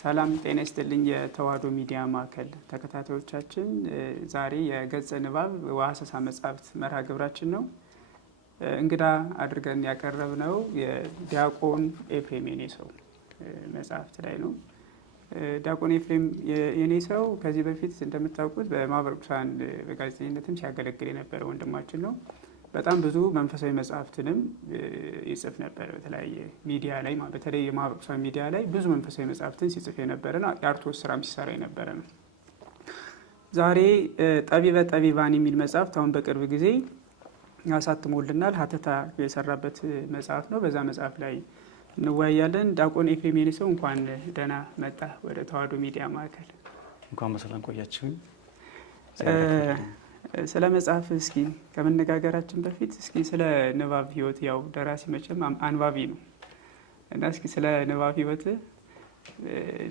ሰላም ጤና ይስጥልኝ። የተዋህዶ ሚዲያ ማዕከል ተከታታዮቻችን፣ ዛሬ የገጸ ንባብ ወሐሰሳ መጽሐፍት መርሃ ግብራችን ነው። እንግዳ አድርገን ያቀረብነው የዲያቆን ኤፍሬም የኔሰው መጽሐፍት ላይ ነው። ዲያቆን ኤፍሬም የኔሰው ከዚህ በፊት እንደምታውቁት በማኅበረ ቅዱሳን በጋዜጠኝነትም ሲያገለግል የነበረ ወንድማችን ነው። በጣም ብዙ መንፈሳዊ መጽሐፍትንም ይጽፍ ነበር በተለያየ ሚዲያ ላይ፣ በተለይ የማኅበረ ቅዱሳን ሚዲያ ላይ ብዙ መንፈሳዊ መጽሐፍትን ሲጽፍ የነበረና የአርቶስ ስራም ሲሰራ የነበረ ነው። ዛሬ ጠቢበ ጠቢባን የሚል መጽሐፍት አሁን በቅርብ ጊዜ አሳትሞልናል። ሀተታ የሰራበት መጽሐፍ ነው። በዛ መጽሐፍ ላይ እንወያያለን። ዲያቆን ኤፍሬም የኔሰው እንኳን ደህና መጣ ወደ ተዋህዶ ሚዲያ ማዕከል። እንኳን በሰላም ቆያችሁኝ። ስለ መጽሐፍ እስኪ ከመነጋገራችን በፊት እስኪ ስለ ንባብ ህይወት፣ ያው ደራሲ መቼም አንባቢ ነው እና እስኪ ስለ ንባብ ህይወት፣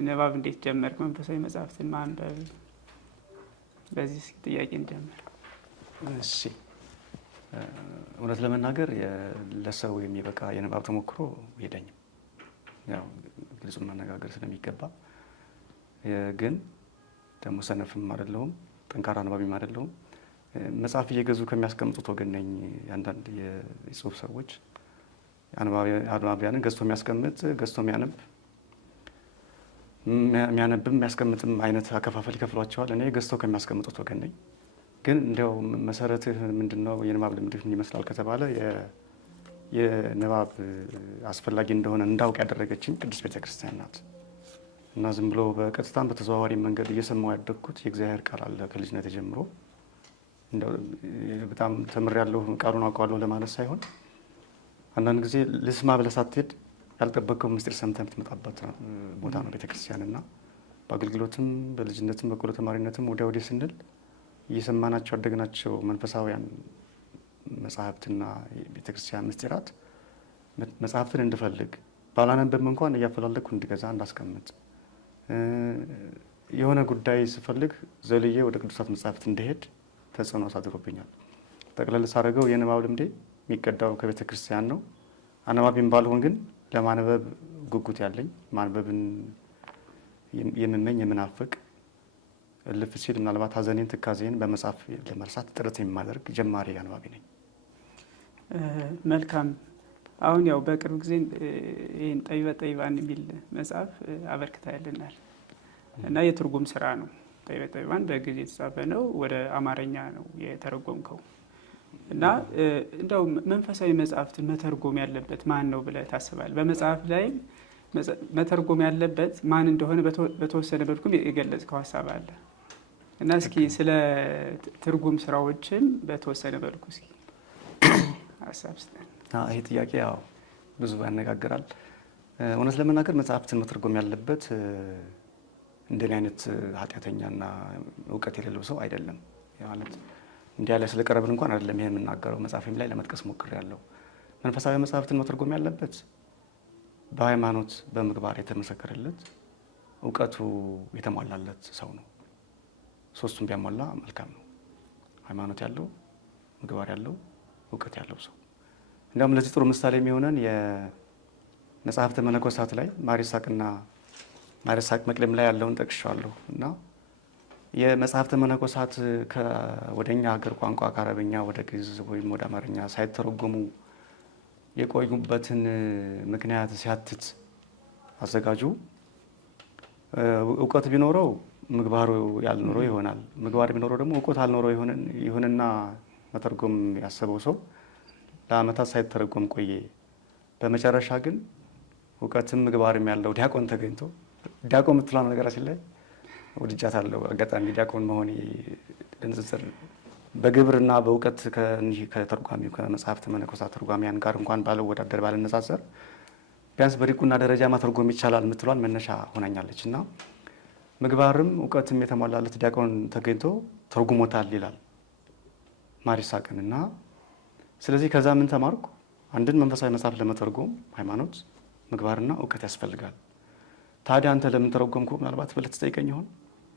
ንባብ እንዴት ጀመርክ? መንፈሳዊ መጽሐፍትን ማንበብ፣ በዚህ እስኪ ጥያቄ እንጀምር። እሺ፣ እውነት ለመናገር ለሰው የሚበቃ የንባብ ተሞክሮ የለኝም። ያው ግልጹን መነጋገር ስለሚገባ፣ ግን ደግሞ ሰነፍም አይደለሁም፣ ጠንካራ አንባቢም አይደለሁም። መጽሐፍ እየገዙ ከሚያስቀምጡት ወገን ነኝ። አንዳንድ የጽሁፍ ሰዎች አንባቢያንን ገዝቶ የሚያስቀምጥ፣ ገዝቶ የሚያነብም የሚያስቀምጥም አይነት አከፋፈል ይከፍሏቸዋል። እኔ ገዝተው ከሚያስቀምጡት ወገን ነኝ። ግን እንዲያው መሰረትህ ምንድን ነው፣ የንባብ ልምድህ ይመስላል ከተባለ የንባብ አስፈላጊ እንደሆነ እንዳውቅ ያደረገችኝ ቅድስት ቤተክርስቲያን ናት እና ዝም ብሎ በቀጥታም በተዘዋዋሪ መንገድ እየሰማሁ ያደግኩት የእግዚአብሔር ቃል አለ ከልጅነት ጀምሮ። በጣም ተምሬያለሁ፣ ቃሉን አውቀዋለሁ ለማለት ሳይሆን አንዳንድ ጊዜ ልስማ ብለህ ሳትሄድ ያልጠበቅከው ምስጢር ሰምተህ የምትመጣበት ቦታ ነው ቤተክርስቲያን። እና በአገልግሎትም በልጅነትም በቆሎ ተማሪነትም ወዲያ ወዲህ ስንል እየሰማናቸው ያደግናቸው መንፈሳዊያን መጽሐፍትና ቤተክርስቲያን ምስጢራት መጽሐፍትን እንድፈልግ ባላነብም እንኳን እያፈላለግኩ እንድገዛ እንዳስቀምጥ፣ የሆነ ጉዳይ ስፈልግ ዘልዬ ወደ ቅዱሳት መጽሐፍት እንድሄድ ተጽዕኖ አሳድሮብኛል። ጠቅለል ሳደርገው የንባብ ልምዴ የሚቀዳው ከቤተ ክርስቲያን ነው። አነባቢም ባልሆን ግን ለማንበብ ጉጉት ያለኝ፣ ማንበብን የምመኝ የምናፍቅ፣ እልፍ ሲል ምናልባት ሐዘኔን ትካዜን በመጽሐፍ ለመርሳት ጥረት የማደርግ ጀማሪ አንባቢ ነኝ። መልካም። አሁን ያው በቅርብ ጊዜ ይህን ጠቢበ ጠቢባን የሚል መጽሐፍ አበርክታልናል እና የትርጉም ስራ ነው። ጠቢበ ጠቢባን በግዕዝ የተጻፈ ነው፣ ወደ አማርኛ ነው የተረጎምከው እና እንደው መንፈሳዊ መጽሐፍትን መተርጎም ያለበት ማን ነው ብለህ ታስባለህ? በመጽሐፍ ላይ መተርጎም ያለበት ማን እንደሆነ በተወሰነ መልኩም የገለጽከው ሀሳብ አለ እና እስኪ ስለ ትርጉም ስራዎችን በተወሰነ መልኩ እስኪ ሀሳብ ስጠን። ይህ ጥያቄ ያው ብዙ ያነጋግራል። እውነት ለመናገር መጽሐፍትን መተርጎም ያለበት እንደኔ አይነት ኃጢአተኛና እውቀት የሌለው ሰው አይደለም። ማለት እንዲህ ያለ ስለቀረብን እንኳን አይደለም ይሄን የምናገረው። መጽሐፌም ላይ ለመጥቀስ ሞክሬያለሁ። መንፈሳዊ መጽሐፍትን መተርጎም ያለበት በሃይማኖት በምግባር የተመሰከረለት እውቀቱ የተሟላለት ሰው ነው። ሶስቱም ቢያሟላ መልካም ነው። ሃይማኖት ያለው፣ ምግባር ያለው፣ እውቀት ያለው ሰው። እንዲያውም ለዚህ ጥሩ ምሳሌ የሚሆነን የመጽሐፍተ መነኮሳት ላይ ማር ይስሐቅ መቅደም ላይ ያለውን ጠቅሻለሁ እና የመጽሐፍተ መነኮሳት ወደኛ ሀገር ቋንቋ ከአረበኛ ወደ ግዕዝ ወይም ወደ አማርኛ ሳይተረጎሙ የቆዩበትን ምክንያት ሲያትት አዘጋጁ እውቀት ቢኖረው ምግባሩ ያልኖረው ይሆናል፣ ምግባር ቢኖረው ደግሞ እውቀት አልኖረው ይሆንና መተርጎም ያሰበው ሰው ለዓመታት ሳይተረጎም ቆየ። በመጨረሻ ግን እውቀትም ምግባርም ያለው ዲያቆን ተገኝቶ፣ ዲያቆን የምትለው ነገራችን ላይ ወድጃታለሁ። አጋጣሚ ዲያቆን መሆኔ ለንጽጽር በግብርና በእውቀት ከተርጓሚው ከመጽሐፍት መነኮሳት ተርጓሚያን ጋር እንኳን ባለወዳደር ባልነጻጸር ቢያንስ በዲቁና ደረጃ ማተርጎም ይቻላል የምትሏን መነሻ ሆናኛለች እና ምግባርም እውቀትም የተሟላለት ዲያቆን ተገኝቶ ተርጉሞታል ይላል ማር ይስሐቅን እና ስለዚህ ከዛ ምን ተማርኩ? አንድን መንፈሳዊ መጽሐፍ ለመተርጎም ሃይማኖት፣ ምግባርና እውቀት ያስፈልጋል። ታዲያ አንተ ለምን ተረጎምኩ ምናልባት ብለህ ትጠይቀኝ ይሆን?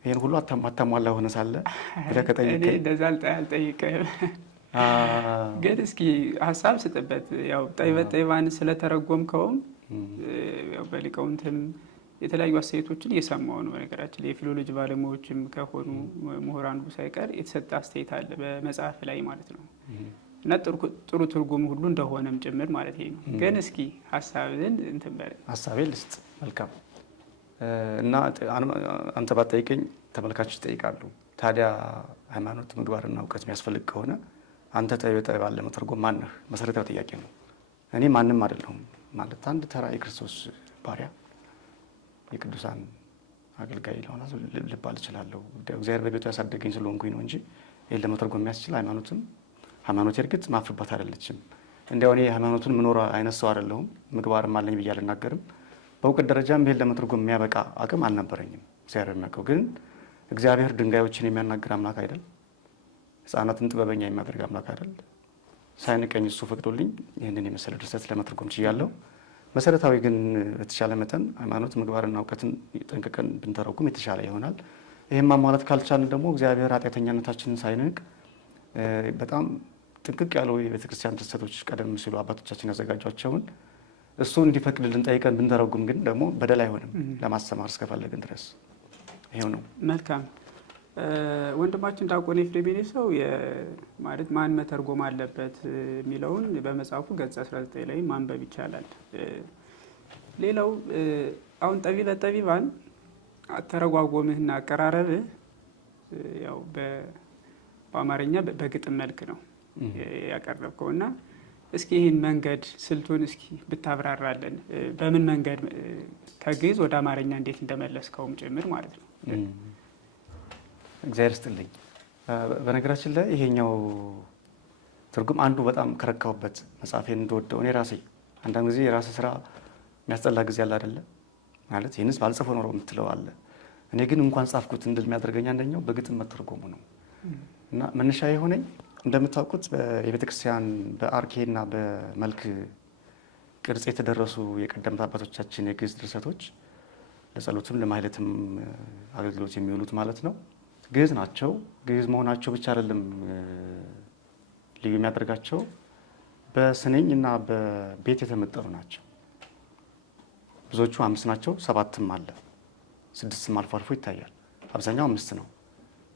ይሄን ሁሉ አታሟላ ሆነ ሳለ ብለህ ከጠየቀኝ እንደዛ አልጠይቅህም። ግን እስኪ ሀሳብ ስጥበት። ያው ጠቢበ ጠቢባን ስለተረጎምከውም ያው በሊቃውንትም የተለያዩ አስተያየቶችን እየሰማሁ ነው። በነገራችን ላይ የፊሎሎጂ ባለሙያዎችም ከሆኑ ምሁራን ሳይቀር የተሰጠ አስተያየት አለ በመጽሐፍ ላይ ማለት ነው እና ጥሩ ትርጉም ሁሉ እንደሆነም ጭምር ማለት ነው። ግን እስኪ ሀሳብን እንትን በል። ሀሳቤ ልስጥ። መልካም እና አንተ ባትጠይቀኝ ተመልካቾች ይጠይቃሉ። ታዲያ ሃይማኖት ምግባርና እውቀት የሚያስፈልግ ከሆነ አንተ ጠቢበ ጠቢባን ለመተርጎም ማን ነህ? መሰረታዊ ጥያቄ ነው። እኔ ማንም አይደለሁም ማለት አንድ ተራ የክርስቶስ ባሪያ የቅዱሳን አገልጋይ ለሆነ ልባል እችላለሁ። እግዚአብሔር በቤቱ ያሳደገኝ ስለሆንኩኝ ነው እንጂ ይህን ለመተርጎም የሚያስችል ሃይማኖት እርግጥ ማፍርባት አይደለችም። እንዲያው እኔ ሃይማኖቱን ምኖር አይነት ሰው አይደለሁም። ምግባርም አለኝ ብዬ አልናገርም። በእውቀት ደረጃም ይህን ለመተርጎም የሚያበቃ አቅም አልነበረኝም። እግዚአብሔር የሚያውቀው ግን እግዚአብሔር ድንጋዮችን የሚያናግር አምላክ አይደል? ሕፃናትን ጥበበኛ የሚያደርግ አምላክ አይደል? ሳይንቀኝ እሱ ፈቅዶልኝ ይህንን የመሰለ ድርሰት ለመተርጎም ችያለሁ። መሰረታዊ ግን በተሻለ መጠን ሃይማኖት ምግባርና እውቀትን ጠንቅቀን ብንተረጉም የተሻለ ይሆናል። ይህም ማሟላት ካልቻልን ደግሞ እግዚአብሔር ኃጢአተኛነታችንን ሳይንቅ በጣም ጥንቅቅ ያለው የቤተክርስቲያን ድርሰቶች ቀደም ሲሉ አባቶቻችን ያዘጋጇቸውን እሱ እንዲፈቅድልን ጠይቀን ብንተረጉም ግን ደግሞ በደል አይሆንም፣ ለማስተማር እስከፈለግን ድረስ ይሄው ነው። መልካም ወንድማችን ዲያቆን ኤፍሬም ሰው ማለት ማን መተርጎም አለበት የሚለውን በመጽሐፉ ገጽ 19 ላይ ማንበብ ይቻላል። ሌላው አሁን ጠቢበ ጠቢባን አተረጓጎምህና አቀራረብህ ያው በአማርኛ በግጥም መልክ ነው ያቀረብከው እና እስኪ ይህን መንገድ ስልቱን እስኪ ብታብራራለን። በምን መንገድ ከግዕዝ ወደ አማርኛ እንዴት እንደመለስከውም ጭምር ማለት ነው። እግዚአብሔር ይስጥልኝ። በነገራችን ላይ ይሄኛው ትርጉም አንዱ በጣም ከረካሁበት መጽሐፌን እንደወደው እኔ ራሴ አንዳንድ ጊዜ የራሴ ስራ የሚያስጠላ ጊዜ አለ አይደለ? ማለት ይህንስ ባልጽፎ ኖሮ የምትለው አለ። እኔ ግን እንኳን ጻፍኩት እንድል የሚያደርገኝ አንደኛው በግጥም መተርጎሙ ነው እና መነሻ የሆነኝ እንደምታውቁት የቤተክርስቲያን በአርኬና በመልክ ቅርጽ የተደረሱ የቀደምት አባቶቻችን የግዕዝ ድርሰቶች ለጸሎትም ለማህሌትም አገልግሎት የሚውሉት ማለት ነው ግዕዝ ናቸው። ግዕዝ መሆናቸው ብቻ አይደለም ልዩ የሚያደርጋቸው፣ በስንኝ እና በቤት የተመጠኑ ናቸው። ብዙዎቹ 5 ናቸው፣ 7ም አለ፣ 6ም አልፎ አልፎ ይታያል። አብዛኛው 5 ነው።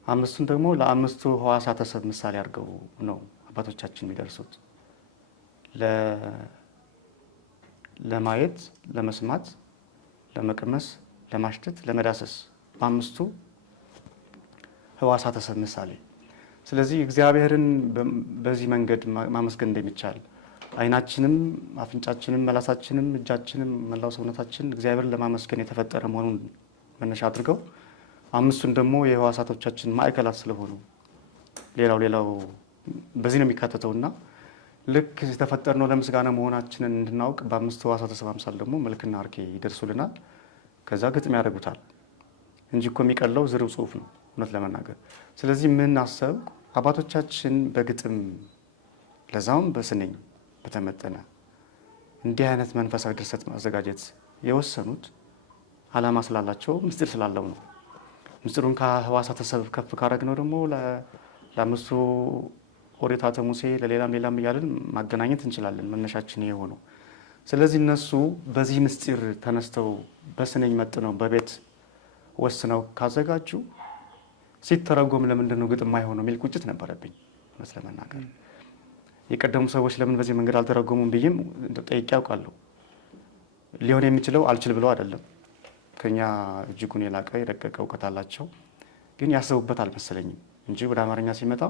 5ቱን ደግሞ ለ5ቱ ሕዋሳተ ሰብ ምሳሌ አድርገው ነው አባቶቻችን የሚደርሱት። ለማየት፣ ለመስማት፣ ለመቅመስ፣ ለማሽተት፣ ለመዳሰስ በ5ቱ ሕዋሳተ ሰብ ምሳሌ። ስለዚህ እግዚአብሔርን በዚህ መንገድ ማመስገን እንደሚቻል ዓይናችንም፣ አፍንጫችንም፣ መላሳችንም፣ እጃችንም፣ መላው ሰውነታችን እግዚአብሔርን ለማመስገን የተፈጠረ መሆኑን መነሻ አድርገው 5ቱን ደግሞ የሕዋሳቶቻችን ማዕከላት ስለሆኑ ሌላው በዚህ ነው የሚካተተውና ልክ የተፈጠርነው ለምስጋና መሆናችንን እንድናውቅ በ5ቱ ሕዋሳተ ሰብ አምሳል ደግሞ መልክና አርኬ ይደርሱልናል። ከዛ ግጥም ያደርጉታል እንጂ እኮ የሚቀለው ዝርው ጽሑፍ ነው እውነት ለመናገር። ስለዚህ ምን አሰብኩ፣ አባቶቻችን በግጥም ለዛውም በስንኝ በተመጠነ እንዲህ አይነት መንፈሳዊ ድርሰት ማዘጋጀት የወሰኑት ዓላማ ስላላቸው ምስጢር ስላለው ነው። ምስጢሩን ከሕዋሳተ ሰብ ከፍ ካደረግነው ደግሞ ለ5ቱ ኦሪታተ ሙሴ ለሌላም እያልን ማገናኘት እንችላለን። መነሻችን ይሄ ሆኖ ስለዚህ እነሱ በዚህ ምስጢር ተነስተው በስንኝ መጥነው በቤት ወስነው ካዘጋጁ ሲተረጎም ለምንድን ነው ግጥም ማይሆነው የሚል ቁጭት ነበረብኝ እውነት ለመናገር። የቀደሙ ሰዎች ለምን በዚህ መንገድ አልተረጎሙም ብዬም ጠይቄ ያውቃለሁ። ሊሆን የሚችለው አልችል ብለው አይደለም፣ ከኛ እጅጉን የላቀ የደቀቀ እውቀት አላቸው። ግን ያሰቡበት አልመሰለኝም እንጂ ወደ አማርኛ ሲመጣ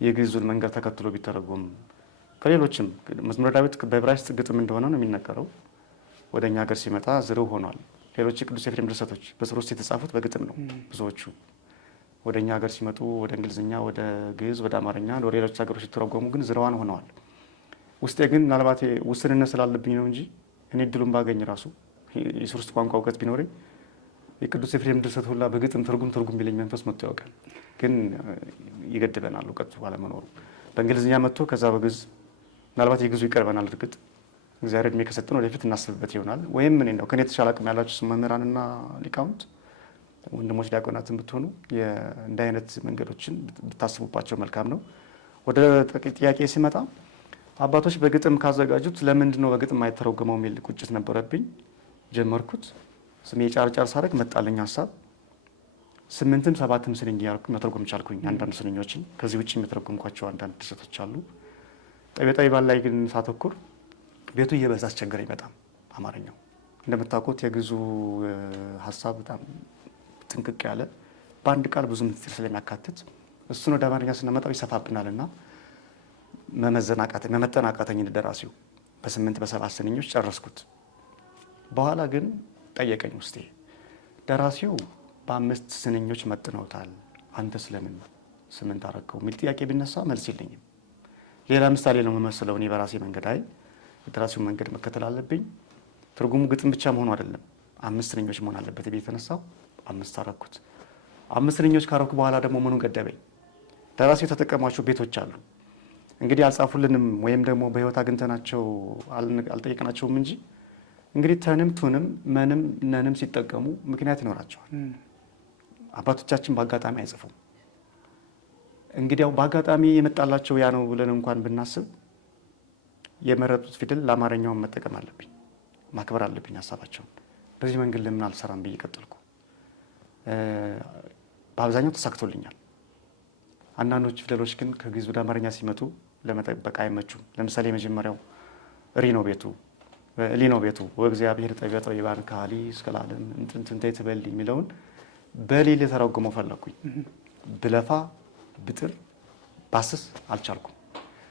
የግዕዙን መንገድ ተከትሎ ቢተረጎም ከሌሎችም መዝሙረ ዳዊት በዕብራይስጥ ግጥም እንደሆነ ነው የሚነገረው። ወደ እኛ ሀገር ሲመጣ ዝርው ሆኗል። ሌሎች የቅዱስ ኤፍሬም ድርሰቶች በስር ውስጥ የተጻፉት በግጥም ነው ብዙዎቹ። ወደ እኛ ሀገር ሲመጡ ወደ እንግሊዝኛ፣ ወደ ግዕዝ፣ ወደ አማርኛ፣ ወደ ሌሎች ሀገሮች ሲተረጎሙ ግን ዝርዋን ሆነዋል። ውስጤ ግን ምናልባት ውስንነት ስላለብኝ ነው እንጂ እኔ እድሉን ባገኝ ራሱ የስር ውስጥ ቋንቋ እውቀት ቢኖረኝ የቅዱስ ኤፍሬም ድርሰት ሁላ በግጥም ትርጉም ቢለኝ መንፈስ መጥቶ ያውቃል። ግን ይገድበናል እውቀቱ ባለመኖሩ። በእንግሊዝኛ መጥቶ ከዛ በግዕዝ ምናልባት የግዕዙ ይቀርበናል። እርግጥ እግዚአብሔር እድሜ ከሰጠን ወደፊት እናስብበት ይሆናል። ወይም እኔ ነው ከኔ የተሻለ አቅም ያላችሁ መምህራንና ሊቃውንት ወንድሞች ዲያቆናትን ብትሆኑ እንደ አይነት መንገዶችን ብታስቡባቸው መልካም ነው። ወደ ጥያቄ ሲመጣ አባቶች በግጥም ካዘጋጁት ለምንድን ነው በግጥም አይተረጎመው የሚል ቁጭት ነበረብኝ። ጀመርኩት። ስሜ ጫርጫር ሳደርግ መጣልኝ ሀሳብ። 8ም 7ም ስንኝ እያልኩ መተርጎም ቻልኩኝ። አንዳንድ ስንኞችን ከዚህ ውጭ የተረጎምኳቸው አንዳንድ ድርሰቶች አሉ። ጠቢባን ላይ ግን ሳተኩር ቤቱ እየበዛ አስቸገረኝ በጣም አማርኛው። እንደምታውቁት የግዙ ሀሳብ በጣም ጥንቅቅ ያለ በአንድ ቃል ብዙ ምስጢር ስለሚያካትት እሱን ወደ አማርኛ ስናመጣው ይሰፋብናልና መመጠን አቃተኝ። ደራሲው በ8 በ7 ስንኞች ጨረስኩት። በኋላ ግን ጠየቀኝ ውስጤ ደራሲው በ5 ስንኞች መጥነውታል፣ አንተ ስለምን 8 አረከው የሚል ጥያቄ ቢነሳ መልስ የለኝም። ሌላ ምሳሌ ነው የምመስለው እኔ በራሴ መንገድ። አይ የደራሲውን መንገድ መከተል አለብኝ፣ ትርጉሙ ግጥም ብቻ መሆኑ አይደለም 5 ስንኞች መሆን አለበት ብዬ የተነሳው 5 አረኩት። 5 ስንኞች ካረኩ በኋላ ደግሞ ምኑን ገደበኝ? ደራሲው የተጠቀሟቸው ቤቶች አሉ። እንግዲህ አልጻፉልንም ወይም ደግሞ በህይወት አግኝተናቸው አልጠየቅናቸውም እንጂ እንግዲህ ተንም ቱንም መንም ነንም ሲጠቀሙ ምክንያት ይኖራቸዋል። አባቶቻችን በአጋጣሚ አይጽፉም። እንግዲያው በአጋጣሚ የመጣላቸው ያ ነው ብለን እንኳን ብናስብ የመረጡት ፊደል ለአማርኛውን መጠቀም አለብኝ፣ ማክበር አለብኝ ሀሳባቸውን። በዚህ መንገድ ለምን አልሰራም ብዬ ቀጠልኩ። በአብዛኛው ተሳክቶልኛል። አንዳንዶች ፊደሎች ግን ከግዕዝ ወደ አማርኛ ሲመጡ ለመጠበቅ አይመቹም። ለምሳሌ የመጀመሪያው ሪ ነው ቤቱ ሊ ነው ቤቱ ወእግዚአብሔር ጠቢባን ካሊ እስከ ለዓለም እንጥንት ትበል የሚለውን በሌል የተረጎመው ፈለኩኝ። ብለፋ ብጥር ባስስ አልቻልኩም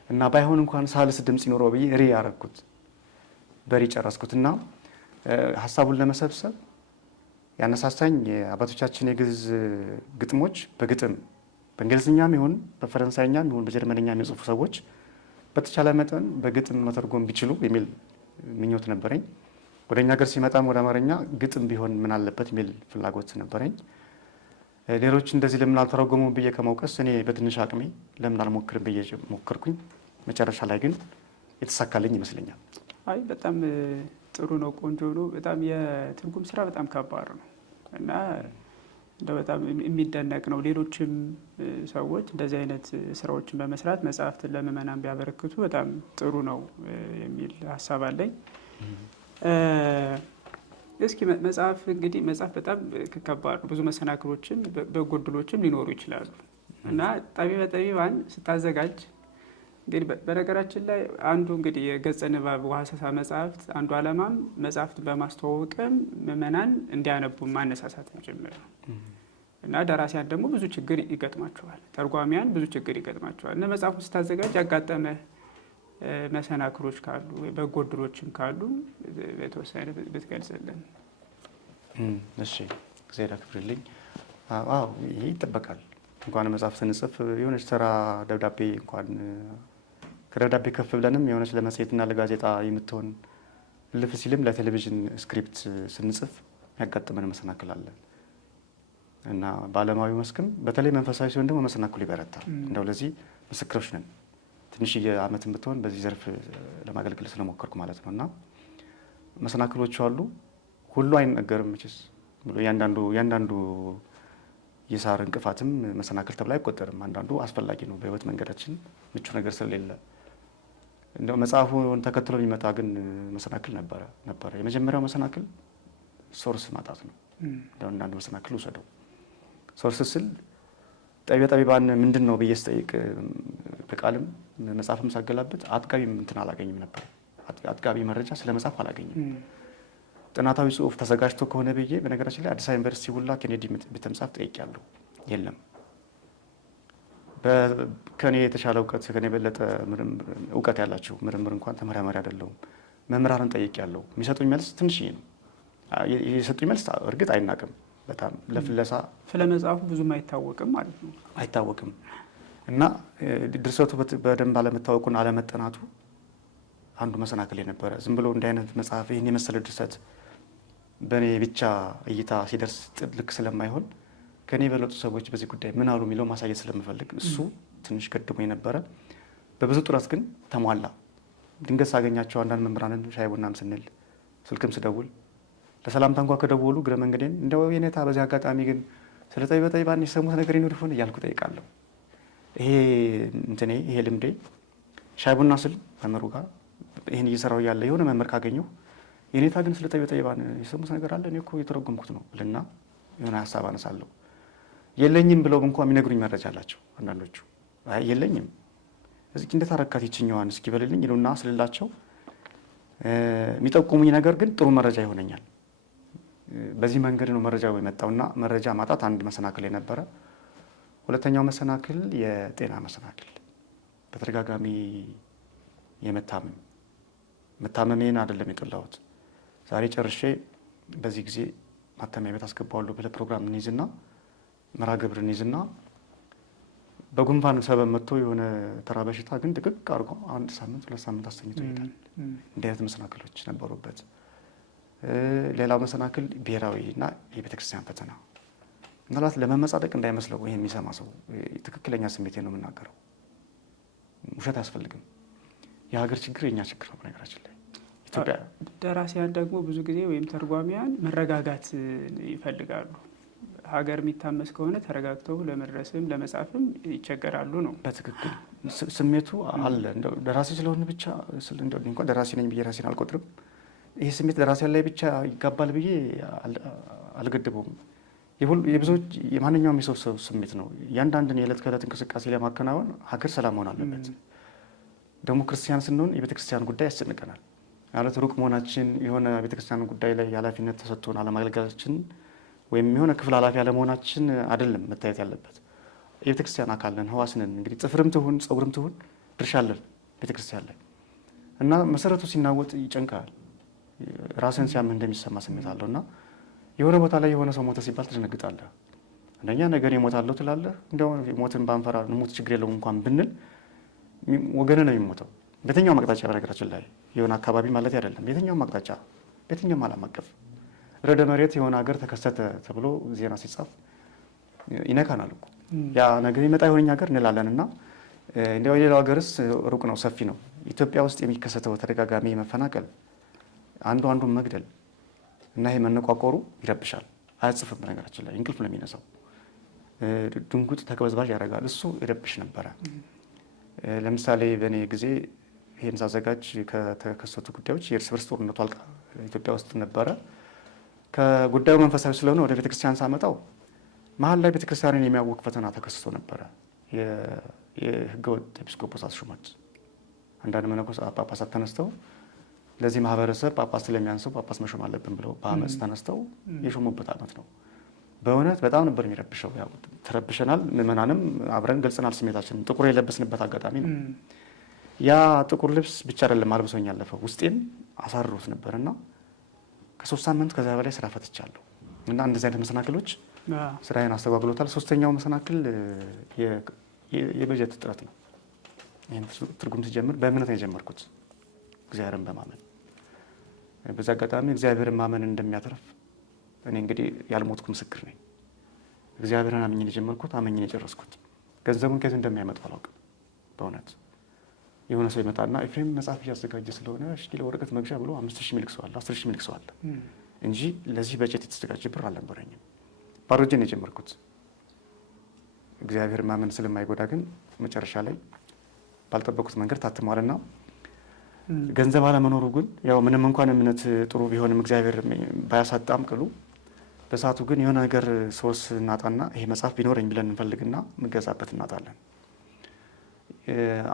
እና ባይሆን እንኳን ሳልስ ድምጽ ይኖረው ብዬ ሪ ያረኩት፣ በሪ ጨረስኩትና ሀሳቡን ለመሰብሰብ ያነሳሳኝ የአባቶቻችን የግዕዝ ግጥሞች በግጥም በእንግሊዝኛም ይሁን በፈረንሳይኛም ይሁን በጀርመንኛም የጽፉ ሰዎች በተቻለ መጠን በግጥም መተርጎም ቢችሉ የሚል ምኞት ነበረኝ። ወደ እኛ ሀገር ሲመጣም ወደ አማርኛ ግጥም ቢሆን ምን አለበት የሚል ፍላጎት ነበረኝ። ሌሎች እንደዚህ ለምን አልተረጎሙም ብዬ ከመውቀስ እኔ በትንሽ አቅሜ ለምን አልሞክርም ብዬ ሞከርኩኝ። መጨረሻ ላይ ግን የተሳካልኝ ይመስለኛል። አይ በጣም ጥሩ ነው፣ ቆንጆ ነው። በጣም የትርጉም ስራ በጣም ከባድ ነው እና በጣም የሚደነቅ ነው። ሌሎችም ሰዎች እንደዚህ አይነት ስራዎችን በመስራት መጽሐፍትን ለምእመናን ቢያበረክቱ በጣም ጥሩ ነው የሚል ሀሳብ አለኝ። እስኪ መጽሐፍ እንግዲህ መጽሐፍ በጣም ከባድ ነው። ብዙ መሰናክሎችም በጎድሎችም ሊኖሩ ይችላሉ እና ጠቢባን ስታዘጋጅ እንግዲህ በነገራችን ላይ አንዱ እንግዲህ የገጸ ንባብ ወሀሰሳ መጽሐፍት አንዱ ዓላማም መጽሐፍት በማስተዋወቅም ምእመናን እንዲያነቡ ማነሳሳትም ጭምር ነው እና ደራሲያን ደግሞ ብዙ ችግር ይገጥማቸዋል፣ ተርጓሚያን ብዙ ችግር ይገጥማቸዋል እና መጽሐፉ ስታዘጋጅ ያጋጠመ መሰናክሎች ካሉ በጎድሎችም ካሉ በተወሰነ ብትገልጽልን። እሺ ጊዜ ላክብርልኝ። አዎ ይሄ ይጠበቃል። እንኳን መጽሐፍ ስንጽፍ የሆነች ተራ ደብዳቤ እንኳን ከደብዳቤ ከፍ ብለንም የሆነች ለመጽሔትና ለጋዜጣ የምትሆን ልፍ ሲልም ለቴሌቪዥን ስክሪፕት ስንጽፍ ያጋጥመን መሰናክል አለ እና በዓለማዊ መስክም በተለይ መንፈሳዊ ሲሆን ደግሞ መሰናክሉ ይበረታል። እንደው ለዚህ ምስክሮች ነን። ትንሽዬ ዓመትም ብትሆን በዚህ ዘርፍ ለማገልገል ስለሞከርኩ ማለት ነው እና መሰናክሎቹ አሉ። ሁሉ አይነገርም መቼስ ብሎ ያንዳንዱ የሳር እንቅፋትም መሰናክል ተብሎ አይቆጠርም። አንዳንዱ አስፈላጊ ነው በህይወት መንገዳችን ምቹ ነገር ስለሌለ። እንደው መጽሐፉን ተከትሎ የሚመጣ ግን መሰናክል ነበረ። የመጀመሪያው መሰናክል ሶርስ ማጣት ነው። እንደው አንዳንድ መሰናክል ውሰደው። ሶርስ ስል ጠቢባን ምንድን ነው ብዬ ስጠይቅ በቃልም መጽሐፍም ሳገላብጥ አጥጋቢ እንትን አላገኝም ነበር። አጥጋቢ መረጃ ስለ መጽሐፍ አላገኝም። ጥናታዊ ጽሁፍ ተዘጋጅቶ ከሆነ ብዬ በነገራችን ላይ አዲስ አበባ ዩኒቨርሲቲ ሁላ ኬኔዲ ቤተ መጽሐፍ ጠይቄያለሁ። የለም። ከኔ የተሻለ እውቀት ከኔ የበለጠ እውቀት ያላቸው ምርምር እንኳን ተመራማሪ አይደለሁም። መምህራንን ጠይቄያለሁ። የሚሰጡኝ መልስ ትንሽዬ ነው። የሰጡኝ መልስ እርግጥ አይናቅም። በጣም ለፍለሳ ስለ መጽሐፉ ብዙም አይታወቅም ማለት ነው። አይታወቅም እና ድርሰቱ በደንብ አለመታወቁና አለመጠናቱ አንዱ መሰናክል የነበረ። ዝም ብሎ እንዲህ አይነት መጽሐፍ ይህን የመሰለ ድርሰት በእኔ ብቻ እይታ ሲደርስ ልክ ስለማይሆን ከእኔ የበለጡ ሰዎች በዚህ ጉዳይ ምን አሉ የሚለው ማሳየት ስለምፈልግ እሱ ትንሽ ገድሞ የነበረ። በብዙ ጥረት ግን ተሟላ። ድንገት ሳገኛቸው አንዳንድ መምህራንን ሻይ ቡናም ስንል ስልክም ስደውል ለሰላምታ እንኳ ከደወሉ እግረ መንገዴን እንደው የኔታ በዚህ አጋጣሚ ግን ስለ ጠቢባን የሰሙት ነገር ይኖር ይሆን እያልኩ ጠይቃለሁ። ይሄ ልምዴ ሻይ ቡና ስል መምህሩ ጋር ይህን እየሰራው ያለ የሆነ መምህር ካገኘሁ የኔታ ግን ስለ ጠቢባን የሰሙት ነገር አለ እኔ እኮ እየተረጎምኩት ነው ልና የሆነ ሀሳብ አነሳለሁ። የለኝም ብለው እንኳን የሚነግሩኝ መረጃ አላቸው አንዳንዶቹ። አይ የለኝም እዚህ እንዴት አረካት ይችኛዋን እስኪ በልልኝ ይሉና ስልላቸው የሚጠቁሙኝ ነገር ግን ጥሩ መረጃ ይሆነኛል። በዚህ መንገድ ነው መረጃው የመጣውና መረጃ ማጣት አንድ መሰናክል የነበረ። ሁለተኛው መሰናክል የጤና መሰናክል፣ በተደጋጋሚ መታመሜን አይደለም የጠላሁት። ዛሬ ጨርሼ በዚህ ጊዜ ማተሚያ ቤት አስገባዋለሁ ብለህ ፕሮግራም እንይዝና መርሃ ግብር እንይዝና በጉንፋን ሰበብ መጥቶ የሆነ ተራ በሽታ ግን ጥቅቅ አድርጎ 1 ሳምንት 2 ሳምንት አስተኝቶ ይሄዳል። እንዲህ አይነት መሰናክሎች ነበሩበት። ሌላው መሰናክል ብሔራዊና የቤተክርስቲያን ፈተና። ምናልባት ለመመጻደቅ እንዳይመስለው ይሄ የሚሰማ ሰው ትክክለኛ ስሜቴ ነው የምናገረው። ውሸት አያስፈልግም። የሀገር ችግር የኛ ችግር ነው። በነገራችን ላይ ኢትዮጵያ ደራሲያን ደግሞ ብዙ ጊዜ ወይም ተርጓሚያን መረጋጋት ይፈልጋሉ። ሀገር የሚታመስ ከሆነ ተረጋግተው ለመድረስም ለመጻፍም ይቸገራሉ ነው። በትክክል ስሜቱ አለ። ደራሲ ስለሆነ ብቻ እንኳን ደራሲ ነኝ ብዬ ራሴን አልቆጥርም። ይህ ስሜት ደራሲያን ላይ ብቻ ይጋባል ብዬ አልገድበውም። የብዙዎች የማንኛውም የሰው ስሜት ነው። እያንዳንድን የዕለት ከዕለት እንቅስቃሴ ለማከናወን ሀገር ሰላም መሆን አለበት። ደግሞ ክርስቲያን ስንሆን የቤተክርስቲያን ጉዳይ ያስጨንቀናል። ማለት ሩቅ መሆናችን የሆነ ቤተክርስቲያን ጉዳይ ላይ ኃላፊነት ተሰጥቶን አለማገልገላችን ወይም የሆነ ክፍል ኃላፊ አለመሆናችን አይደለም መታየት ያለበት። የቤተክርስቲያን አካል ነን፣ ህዋስ ነን። እንግዲህ ጥፍርም ትሁን ጸጉርም ትሁን ድርሻ አለን ቤተክርስቲያን ላይ እና መሰረቱ ሲናወጥ ይጨንቃል። ራስን ሲያምህ እንደሚሰማ ስሜት አለው እና የሆነ ቦታ ላይ የሆነ ሰው ሞተ ሲባል ትደነግጣለህ። አንደኛ ነገር ይሞታለሁ ትላለህ። እንደው ሞትን ባንፈራ ሞት ችግር የለውም እንኳን ብንል ወገን ነው የሚሞተው። በየትኛውም አቅጣጫ፣ በነገራችን ላይ የሆነ አካባቢ ማለት አይደለም፣ በየትኛውም አቅጣጫ፣ በየትኛውም ዓለም አቀፍ ርዕደ መሬት የሆነ ሀገር ተከሰተ ተብሎ ዜና ሲጻፍ ይነካናል እኮ። ያ ነገር ይመጣ የሆነኛ ሀገር እንላለን እና እንዲያው የሌላው ሀገርስ ሩቅ ነው ሰፊ ነው። ኢትዮጵያ ውስጥ የሚከሰተው ተደጋጋሚ መፈናቀል፣ አንዱን መግደል እና ይሄ መነቋቆሩ ይረብሻል። አያጽፍም። በነገራችን ላይ እንቅልፍ ነው የሚነሳው። ድንጉጥ ተቅበዝባዥ ያደርጋል። እሱ ይረብሽ ነበረ። ለምሳሌ በእኔ ጊዜ ይህን ሳዘጋጅ ከተከሰቱ ጉዳዮች የእርስ በርስ ጦርነቱ አልቃ ኢትዮጵያ ውስጥ ነበረ። ከጉዳዩ መንፈሳዊ ስለሆነ ወደ ቤተክርስቲያን ሳመጣው መሀል ላይ ቤተክርስቲያንን የሚያውቅ ፈተና ተከስቶ ነበረ። የህገወጥ ኤጲስቆጶሳት ሹመት፣ አንዳንድ መነኮስ ጳጳሳት ተነስተው ለዚህ ማህበረሰብ ጳጳስ ስለሚያንሰው ጳጳስ መሾም አለብን ብለው በአመፅ ተነስተው የሾሙበት ዓመት ነው። በእውነት በጣም ነበር የሚረብሸው። ያው ተረብሸናል። ምዕመናንም አብረን ገልጸናል ስሜታችንን። ጥቁር የለበስንበት አጋጣሚ ነው። ያ ጥቁር ልብስ ብቻ አይደለም አልብሶኝ ያለፈው፣ ውስጤን አሳርሮት ነበርና ከ3 ሳምንት ከዛ በላይ ስራ ፈትቻለሁ። እና እንደዚህ አይነት መሰናክሎች ስራዬን አስተጓግሎታል። ሶስተኛው መሰናክል የበጀት እጥረት ነው። ይህን ትርጉም ሲጀምር በእምነት ነው የጀመርኩት፣ እግዚአብሔርን በማመን። በዚህ አጋጣሚ እግዚአብሔርን ማመን እንደሚያተርፍ እኔ እንግዲህ ያልሞትኩ ምስክር ነኝ። እግዚአብሔርን አምኜ የጀመርኩት አምኜ የጨረስኩት። ገንዘቡን ከየት እንደሚያመጣው አላውቅም። በእውነት የሆነ ሰው ይመጣና ኤፍሬም መጽሐፍ እያዘጋጀ ስለሆነ ለወረቀት መግዣ ብሎ 5,000 ሚልክ ሰው አለ፣ 10,000 ሚልክ ሰው አለ እንጂ ለዚህ በጀት የተዘጋጀ ብር አልነበረኝም። ባዶ እጄን የጀመርኩት። እግዚአብሔር ማመን ስለማይጎዳ ግን መጨረሻ ላይ ባልጠበቁት መንገድ ታትሟልና ገንዘብ አለመኖሩ ግን ያው ምንም እንኳን እምነት ጥሩ ቢሆንም እግዚአብሔር ባያሳጣም ቅሉ በሰዓቱ ግን የሆነ ነገር ሶስ እናጣና ይሄ መጽሐፍ ቢኖረኝ ብለን እንፈልግና ምገዛበት እናጣለን።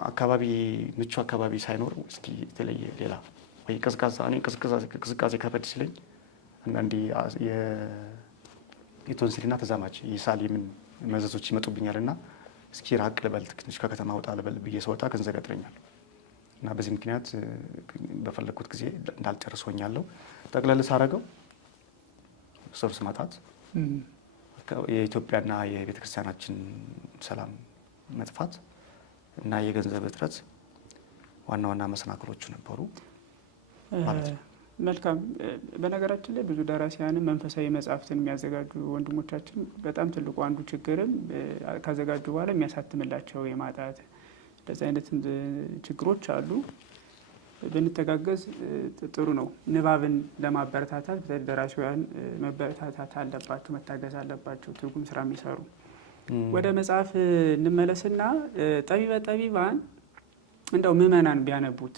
አካባቢ ምቹ አካባቢ ሳይኖር እስኪ የተለየ ሌላ ወይ ቅዝቃዜ ከበድ ሲለኝ አንዳንዴ የቶንሲልና ተዛማች የሳሊምን መዘዞች ይመጡብኛልና እስኪ ራቅ ልበል ትንሽ ከከተማ ወጣ ልበል ብዬ ስወጣ ገንዘብ ያጥረኛል እና በዚህ ምክንያት በፈለግኩት ጊዜ እንዳልጨርስ ሆኛለሁ። ጠቅለል ሳረገው ሶርስ ማጣት፣ የኢትዮጵያና የቤተክርስቲያናችን ሰላም መጥፋት እና የገንዘብ እጥረት ዋና ዋና መሰናክሎቹ ነበሩ ማለት ነው። መልካም። በነገራችን ላይ ብዙ ደራሲያንም መንፈሳዊ መጽሐፍትን የሚያዘጋጁ ወንድሞቻችን በጣም ትልቁ አንዱ ችግርም ካዘጋጁ በኋላ የሚያሳትምላቸው የማጣት እንደዚህ አይነት ችግሮች አሉ። ብንተጋገዝ ጥሩ ነው። ንባብን ለማበረታታት በተለይ ደራሲያን መበረታታት አለባቸው፣ መታገዝ አለባቸው። ትርጉም ስራ የሚሰሩ ወደ መጽሐፍ እንመለስና ጠቢበ ጠቢባን እንደው ምዕመናን ቢያነቡት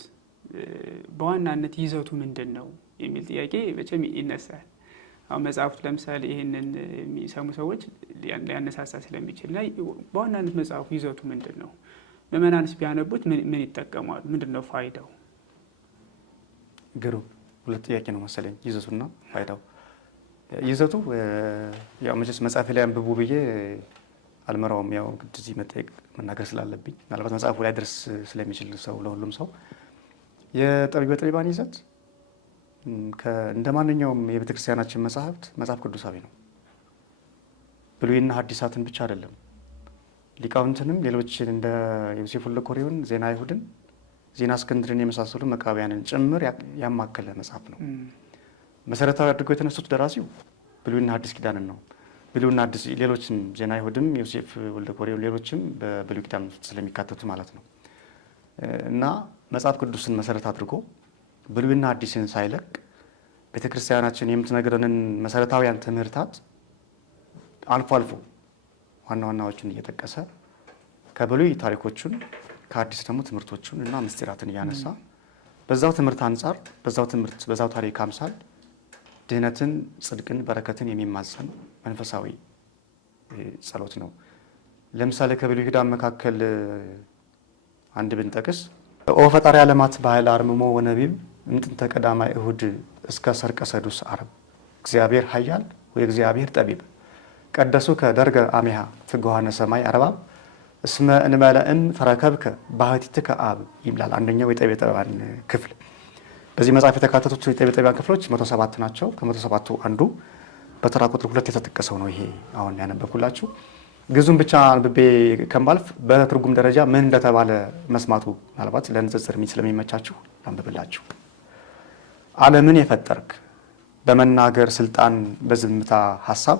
በዋናነት ይዘቱ ምንድን ነው የሚል ጥያቄ መቼም ይነሳል። አሁን መጽሐፍቱ ለምሳሌ ይህንን የሚሰሙ ሰዎች ሊያነሳሳ ስለሚችልና በዋናነት መጽሐፉ ይዘቱ ምንድን ነው? ምዕመናንስ ቢያነቡት ምን ይጠቀማሉ? ምንድን ነው ፋይዳው? ግሩም ሁለት ጥያቄ ነው መሰለኝ፣ ይዘቱና ፋይዳው። ይዘቱ ያው መቼስ መጽሐፍ ላይ አንብቡ ብዬ አልመራውም። ያው ግድ እዚህ መናገር ስላለብኝ ምናልባት መጽሐፉ ላይ ደርስ ስለሚችል ሰው ለሁሉም ሰው የጠቢበ ጠቢባን ይዘት እንደ ማንኛውም የቤተ ክርስቲያናችን መጽሐፍት መጽሐፍ ቅዱሳዊ ነው። ብሉይና ሐዲሳትን ብቻ አይደለም፣ ሊቃውንትንም ሌሎችን እንደ ዮሴፍ ወልደኮሪዮን፣ ዜና አይሁድን፣ ዜና እስክንድርን የመሳሰሉ መቃብያንን ጭምር ያማከለ መጽሐፍ ነው። መሰረታዊ አድርገው የተነሱት ደራሲው ብሉይና ሐዲስ ኪዳንን ነው። ብሉይና ሐዲስ ሌሎችም ዜና አይሁድም፣ ዮሴፍ ወልደኮሪዮን፣ ሌሎችም በብሉይ ኪዳን ውስጥ ስለሚካተቱ ማለት ነው እና መጽሐፍ ቅዱስን መሰረት አድርጎ ብሉይና ሐዲስን ሳይለቅ ቤተ ክርስቲያናችን የምትነግረንን መሰረታዊያን ትምህርታት አልፎ አልፎ ዋና ዋናዎቹን እየጠቀሰ ከብሉይ ታሪኮቹን ከሐዲስ ደግሞ ትምህርቶቹን እና ምስጢራትን እያነሳ በዛው ትምህርት አንጻር በዛው ታሪክ አምሳል ድህነትን፣ ጽድቅን፣ በረከትን የሚማጸን መንፈሳዊ ጸሎት ነው። ለምሳሌ ከብሉይ ኪዳን መካከል አንድ ብንጠቅስ ኦ ፈጣሪ ዓለማት ባህል አርምሞ ወነቢብ እምጥንተ ቀዳማይ እሁድ እስከ ሰርቀ ሰዱስ ዓርብ እግዚአብሔር ኃያል ወእግዚአብሔር ጠቢብ ቀደሱ ከደርገ አሜሃ ትጓሃነ ሰማይ አርባብ እስመ እንመለእም ተረከብከ ባህቲትከ አብ ይብላል። አንደኛው የጠቢበ ጠቢባን ክፍል። በዚህ መጽሐፍ የተካተቱት የጠቢበ ጠቢባን ክፍሎች 107 ናቸው። ከ107ቱ አንዱ በተራ ቁጥር 2 የተጠቀሰው ነው። ይሄ አሁን ያነበብኩላችሁ ግዙም ብቻ አንብቤ ከማልፍ በትርጉም ደረጃ ምን እንደተባለ መስማቱ ምናልባት ለንጽጽር ስለሚመቻችሁ አንብብላችሁ። ዓለምን የፈጠርክ በመናገር ስልጣን በዝምታ ሐሳብ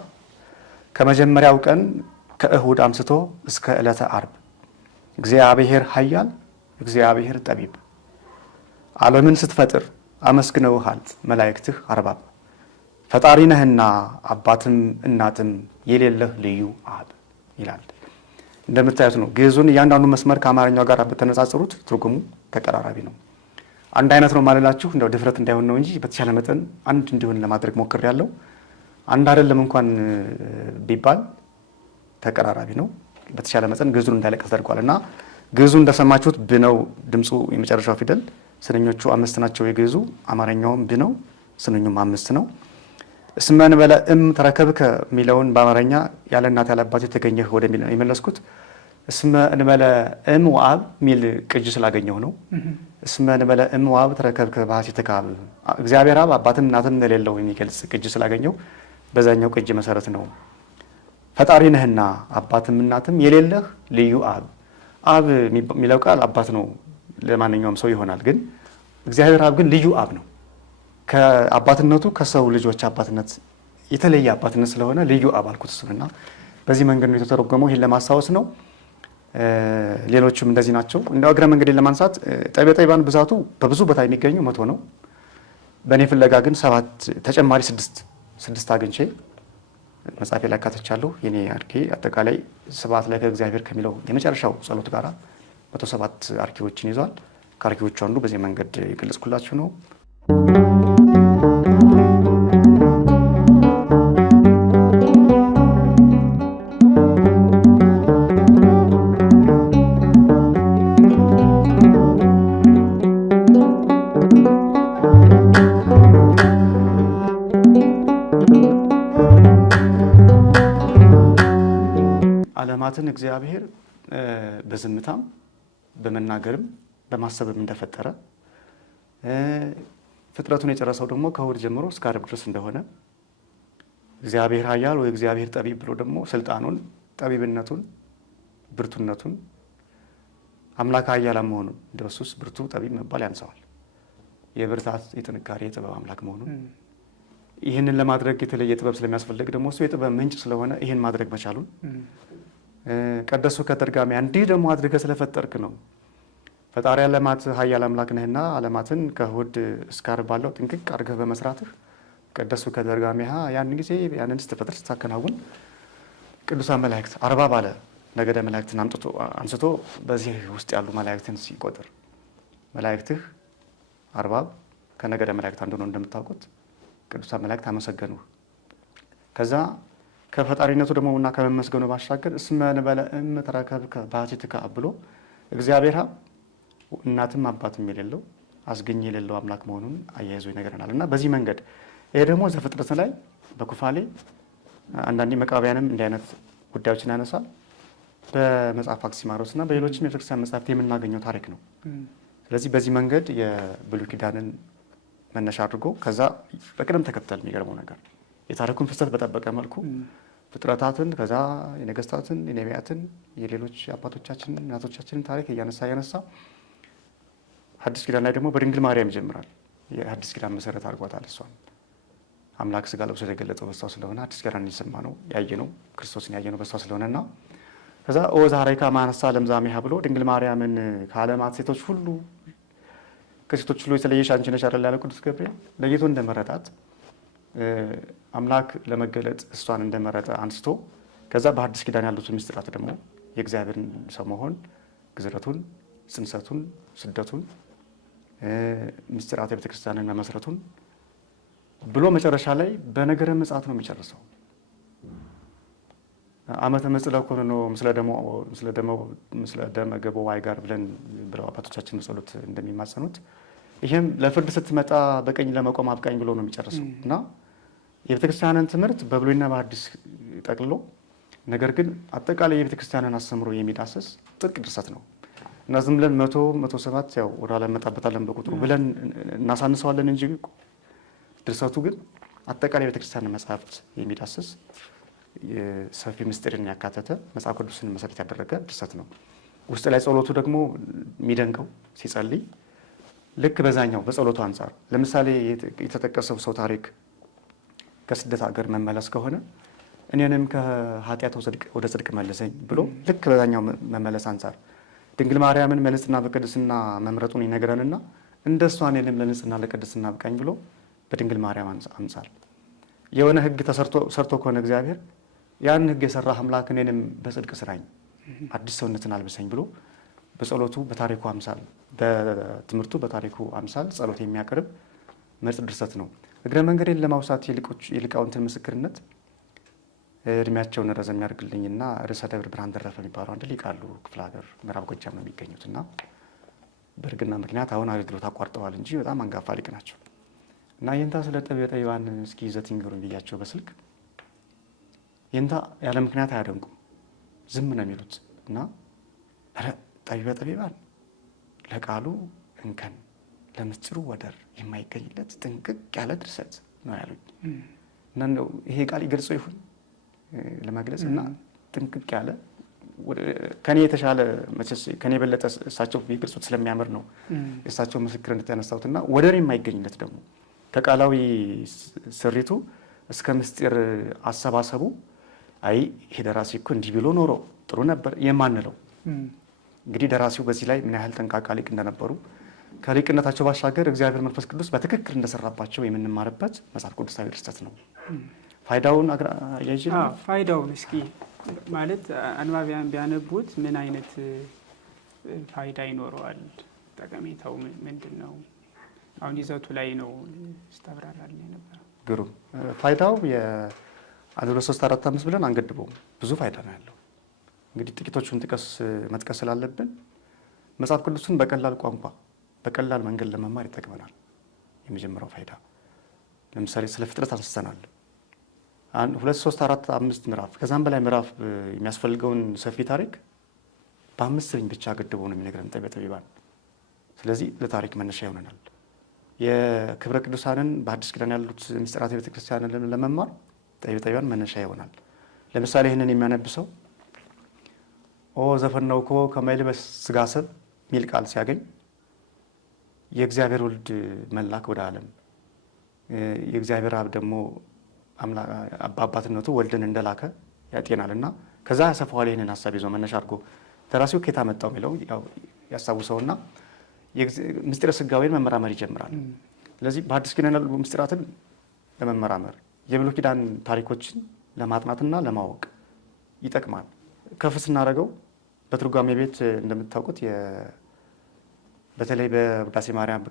ከመጀመሪያው ቀን ከእሁድ አምስቶ እስከ ዕለተ ዓርብ እግዚአብሔር ኃያል እግዚአብሔር ጠቢብ ዓለምን ስትፈጥር አመስግነውሃል መላእክትህ አርባብ ፈጣሪ ነህና አባትም እናትም የሌለህ ልዩ አብ ይላል። እንደምታዩት ነው ግዕዙን እያንዳንዱ መስመር ከአማርኛው ጋር በተነጻጽሩት ትርጉሙ ተቀራራቢ ነው። አንድ አይነት ነው ማለላችሁ እንደው ድፍረት እንዳይሆን ነው እንጂ በተቻለ መጠን አንድ እንዲሆን ለማድረግ ሞክሬያለሁ። አንድ አይደለም እንኳን ቢባል ተቀራራቢ ነው። በተቻለ መጠን ግዕዙን እንዳይለቀስ ተደርጓል እና ግዕዙ እንደሰማችሁት ብነው ድምፁ የመጨረሻው ፊደል ስንኞቹ 5 ናቸው። የግዕዙ አማርኛውም ብነው ስንኙም 5 ነው። እስመ እንበለእም ተረከብከ የሚለውን በአማርኛ ያለ እናት ያለ አባት የተገኘህ ወደሚል ነው የመለስኩት። እስመ እንበለእም ወአብ የሚል ቅጅ ስላገኘው ነው። እስመ እንበለእም ወአብ ተረከብከ በሐሴትከ አብ እግዚአብሔር አብ አባትም እናትም እንደሌለው የሚገልጽ ቅጅ ስላገኘው በዛኛው ቅጅ መሰረት ነው። ፈጣሪ ነህና አባትም እናትም የሌለህ ልዩ አብ። አብ የሚለው ቃል አባት ነው ለማንኛውም ሰው ይሆናል። ግን እግዚአብሔር አብ ግን ልዩ አብ ነው። ከአባትነቱ ከሰው ልጆች አባትነት የተለየ አባትነት ስለሆነ ልዩ አብ አልኩት እሱንና በዚህ መንገድ ነው የተተረጎመው። ይህን ለማስታወስ ነው። ሌሎችም እንደዚህ ናቸው። እንደ እግረ መንገድን ለማንሳት ጠቢበ ጠቢባን ብዛቱ በብዙ ቦታ የሚገኙ 100 ነው። በእኔ ፍለጋ ግን 7 ተጨማሪ 6 አግኝቼ መጽሐፌ ላይ አካትቻለሁ። የኔ አርኪ አጠቃላይ ስብሐት ለከ እግዚአብሔር ከሚለው የመጨረሻው ጸሎት ጋር 107 አርኪዎችን ይዟል። ከአርኪዎቹ አንዱ በዚህ መንገድ የገለጽኩላችሁ ነው። ዓለማትን እግዚአብሔር በዝምታም በመናገርም በማሰብም እንደፈጠረ ፍጥረቱን የጨረሰው ደግሞ ከእሁድ ጀምሮ እስከ ዓርብ ድረስ እንደሆነ እግዚአብሔር ኃያል ወይ እግዚአብሔር ጠቢብ ብሎ ደግሞ ስልጣኑን፣ ጠቢብነቱን፣ ብርቱነቱን አምላክ ኃያል መሆኑን እንደሱስ ብርቱ ጠቢብ መባል ያንሰዋል። የብርታት የጥንካሬ የጥበብ አምላክ መሆኑን ይህንን ለማድረግ የተለየ ጥበብ ስለሚያስፈልግ ደግሞ እሱ የጥበብ ምንጭ ስለሆነ ይህን ማድረግ መቻሉን ቀደሱ ከተርጋሚ እንዲህ ደግሞ አድርገህ ስለፈጠርክ ነው። ፈጣሪ ዓለማት ኃያል አምላክ ነህና ዓለማትን ከእሁድ እስከ ዓርብ ባለው ጥንቅቅ አድርገህ በመስራትህ ቀደሱ ከተርጋሚሃ ያን ጊዜ ያንን ስትፈጥር ስታከናውን ቅዱሳን መላእክት 40 ባለ ነገደ መላእክትን አንስቶ በዚህ ውስጥ ያሉ መላእክትን ሲቆጥር መላእክትህ 40 ከነገደ መላእክት አንዱ ነው እንደምታውቁት። ቅዱሳን መላእክት አመሰገኑ። ከዛ ከፈጣሪነቱ ደግሞ እና ከመመስገኑ ባሻገር እስመ እንበለ ተረከብከ ባሕቲትከ ብሎ እግዚአብሔር እናትም አባትም የሌለው አስገኝ የሌለው አምላክ መሆኑን አያይዞ ይነግረናል። እና በዚህ መንገድ ይሄ ደግሞ ዘፍጥረት ላይ በኩፋሌ አንዳንዴ መቃብያንም እንዲህ አይነት ጉዳዮችን ያነሳል። በመጽሐፍ አክሲማሮስ እና በሌሎችም የቤተክርስቲያን መጽሐፍት የምናገኘው ታሪክ ነው። ስለዚህ በዚህ መንገድ የብሉይ ኪዳንን መነሻ አድርጎ ከዛ በቅደም ተከተል የሚገርመው ነገር የታሪኩን ፍሰት በጠበቀ መልኩ ፍጥረታትን ከዛ የነገስታትን የነቢያትን የሌሎች አባቶቻችን እናቶቻችንን ታሪክ እያነሳ ሐዲስ ኪዳን ላይ ደግሞ በድንግል ማርያም ይጀምራል። የሐዲስ ኪዳን መሰረት አድርጓታል። እሷን አምላክ ስጋ ለብሶ የተገለጸው በሷ ስለሆነ አዲስ ኪዳን የሰማ ነው ያየ ነው ክርስቶስን ያየ ነው በሷ ስለሆነና ከዛ ዛሬካ ማነሳ ለምዛሜሃ ብሎ ድንግል ማርያምን ከዓለማት ሴቶች ሁሉ ከሴቶች ሁሉ የተለየሽ አንቺ ነሽ አይደል ያለ ቅዱስ ገብርኤል ለይቶ እንደመረጣት አምላክ ለመገለጥ እሷን እንደመረጠ አንስቶ ከዛ በሐዲስ ኪዳን ያሉትን ምስጢራት ደግሞ የእግዚአብሔርን ሰው መሆን ግዝረቱን፣ ጽንሰቱን፣ ስደቱን፣ ምስጢራት የቤተክርስቲያንን መመስረቱን ብሎ መጨረሻ ላይ በነገረ ምጽአት ነው የሚጨርሰው። ዓመተ መጽልዕ ኮነ ምስለ ደመ ገቦ ዋይ ጋር ብለው አባቶቻችን ጸሎት እንደሚማጸኑት ይህም ለፍርድ ስትመጣ በቀኝ ለመቆም አብቃኝ ብሎ ነው የሚጨርሰው እና የቤተክርስቲያንን ትምህርት በብሉይና በሐዲስ ጠቅልሎ ነገር ግን አጠቃላይ የቤተክርስቲያንን አስተምሮ የሚዳስስ ጥልቅ ድርሰት ነው እና ዝም ብለን 107 ያው ወደ ኋላ እንመጣበታለን በቁጥሩ ብለን እናሳንሰዋለን እንጂ ድርሰቱ ግን አጠቃላይ የቤተክርስቲያንን መጽሐፍት የሚዳስስ ሰፊ ምስጢርን ያካተተ መጽሐፍ ቅዱስን መሰረት ያደረገ ድርሰት ነው። ውስጥ ላይ ጸሎቱ ደግሞ የሚደንቀው ሲጸልይ ልክ በዛኛው በጸሎቱ አንጻር ለምሳሌ የተጠቀሰው ሰው ታሪክ ከስደት ሀገር መመለስ ከሆነ እኔንም ከኃጢአት ወደ ጽድቅ መልሰኝ ብሎ ልክ በዛኛው መመለስ አንጻር ድንግል ማርያምን ለንጽሕና በቅድስና መምረጡን ይነግረንና እንደሷ እኔንም ለንጽሕና ለቅድስና አብቃኝ ብሎ በድንግል ማርያም አንጻር የሆነ ሕግ ሰርቶ ከሆነ እግዚአብሔር ያን ሕግ የሰራ አምላክ እኔንም በጽድቅ ስራኝ አዲስ ሰውነትን አልብሰኝ ብሎ በጸሎቱ በታሪኩ አምሳል በትምህርቱ በታሪኩ አምሳል ጸሎት የሚያቀርብ ምርጥ ድርሰት ነው። እግረ መንገዴን ለማውሳት የሊቃውንትን ምስክርነት እድሜያቸውን ረዘም ያድርግልኝና ርዕሰ ደብር ብርሃን ተረፈ የሚባሉ አንድ ሊቅ አሉ። ክፍለ ሀገር ምዕራብ ጎጃም ነው የሚገኙት እና በእርግና ምክንያት አሁን አገልግሎት አቋርጠዋል እንጂ በጣም አንጋፋ ሊቅ ናቸው። እና ይህንታ ስለ ጠቢበ ጠቢባን እስኪ ይዘት ይንገሩኝ ብያቸው በስልክ ይህንታ ያለ ምክንያት አያደንቁም፣ ዝም ነው የሚሉት እና ጠቢበ ጠቢባን ለቃሉ እንከን ለምስጢሩ ወደር የማይገኝለት ጥንቅቅ ያለ ድርሰት ነው ያሉኝ። እና ይሄ ቃል ይገልጸው ይሁን ለማግለጽ እና ጥንቅቅ ያለ ከኔ የተሻለ ከኔ የበለጠ እሳቸው ቢገልጹት ስለሚያምር ነው የእሳቸው ምስክርነት ያነሳሁትና ወደር የማይገኝለት ደግሞ ከቃላዊ ስሪቱ እስከ ምስጢር አሰባሰቡ አይ ይሄ ደራሲ እኮ እንዲህ ብሎ ኖሮ ጥሩ ነበር የማንለው እንግዲህ ደራሲው በዚህ ላይ ምን ያህል ጠንቃቃ ሊቅ እንደነበሩ ከሊቅነታቸው ባሻገር እግዚአብሔር መንፈስ ቅዱስ በትክክል እንደሰራባቸው የምንማርበት መጽሐፍ ቅዱሳዊ ድርሰት ነው። ፋይዳውን ፋይዳውን እስኪ ማለት አንባቢያን ቢያነቡት ምን አይነት ፋይዳ ይኖረዋል? ጠቀሜታው ምንድን ነው? አሁን ይዘቱ ላይ ነው ስታብራራልኝ ነበር። ግሩም ፋይዳው የ1 2 3 4 5 ብለን አንገድበውም። ብዙ ፋይዳ ነው ያለው። እንግዲህ ጥቂቶቹን መጥቀስ ስላለብን መጽሐፍ ቅዱስን በቀላል ቋንቋ በቀላል መንገድ ለመማር ይጠቅመናል። የመጀመሪያው ፋይዳ ለምሳሌ ስለ ፍጥረት አንስተናል። 1 2 3 4 5 ምዕራፍ ከዛም በላይ ምዕራፍ የሚያስፈልገውን ሰፊ ታሪክ በ5 ስንኝ ብቻ ገድበው ነው የሚነግረን ጠቢበ ጠቢባን። ስለዚህ ለታሪክ መነሻ ይሆነናል። የክብረ ቅዱሳንን በአዲስ ኪዳን ያሉት ምስጢራት የቤተ ክርስቲያንን ለመማር ጠቢበ ጠቢባን መነሻ ይሆናል። ለምሳሌ ይህንን የሚያነብሰው ዘፈነውኮ ከመ ይልበስ ሥጋ ሰብ ሚል ቃል ሲያገኝ የእግዚአብሔር ወልድ መላክ ወደ ዓለም የእግዚአብሔር አብ ደግሞ በአባትነቱ ወልድን እንደላከ ያጤናል እና ከዛ ያሰፋዋል። ይህንን ሀሳብ ይዞ መነሻ አድርጎ ደራሲው ከየት አመጣው የሚለው ያስታውሰውና ምስጢረ ሥጋዌን መመራመር ይጀምራል። ስለዚህ በአዲስ ኪዳን ያሉ ምስጢራትን ለመመራመር የብሉይ ኪዳን ታሪኮችን ለማጥናትና ለማወቅ ይጠቅማል። ከፍ ስናደርገው በትርጓሜ ቤት እንደምታውቁት በተለይ በቅዳሴ ማርያም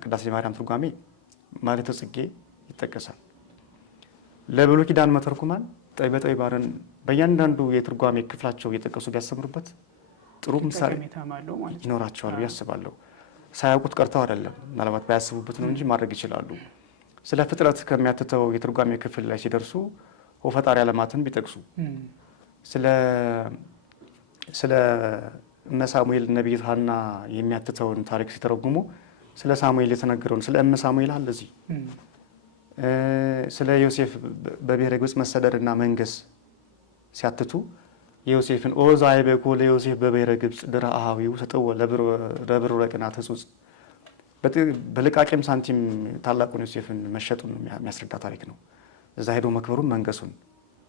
ትርጓሜ ማኅሌተ ጽጌ ይጠቀሳል። ለብሉይ ኪዳን መተርጉማን ጠቢባንን በእያንዳንዱ የትርጓሜ ክፍላቸው እየጠቀሱ ቢያስተምሩበት ጥሩ ምሳሌ ይኖራቸዋል ብዬ አስባለሁ። ሳያውቁት ቀርተው አይደለም፣ ምናልባት ባያስቡበት ነው እንጂ ማድረግ ይችላሉ። ስለ ፍጥረት ከሚያትተው የትርጓሜ ክፍል ላይ ሲደርሱ ወፈጣሪ ዓለማትን ቢጠቅሱ፣ ስለ እመ ሳሙኤል ነቢይት ሐና የሚያትተውን ታሪክ ሲተረጉሙ ስለ ሳሙኤል የተነገረውን ስለ እመ ሳሙኤል አለ እዚህ ስለ ዮሴፍ በብሔረ ግብፅ መሰደድና መንገስ ሲያትቱ ዮሴፍን ኦዛ ይበኮ ለዮሴፍ በብሔረ ግብፅ ድረ አሃዊው ሰጠው ለብር ወርቅናተ ጽጽ በልቃቄም ሳንቲም ታላቁን ዮሴፍን መሸጡን የሚያስረዳ ታሪክ ነው። እዛ ሄዶ መክበሩን መንገሱን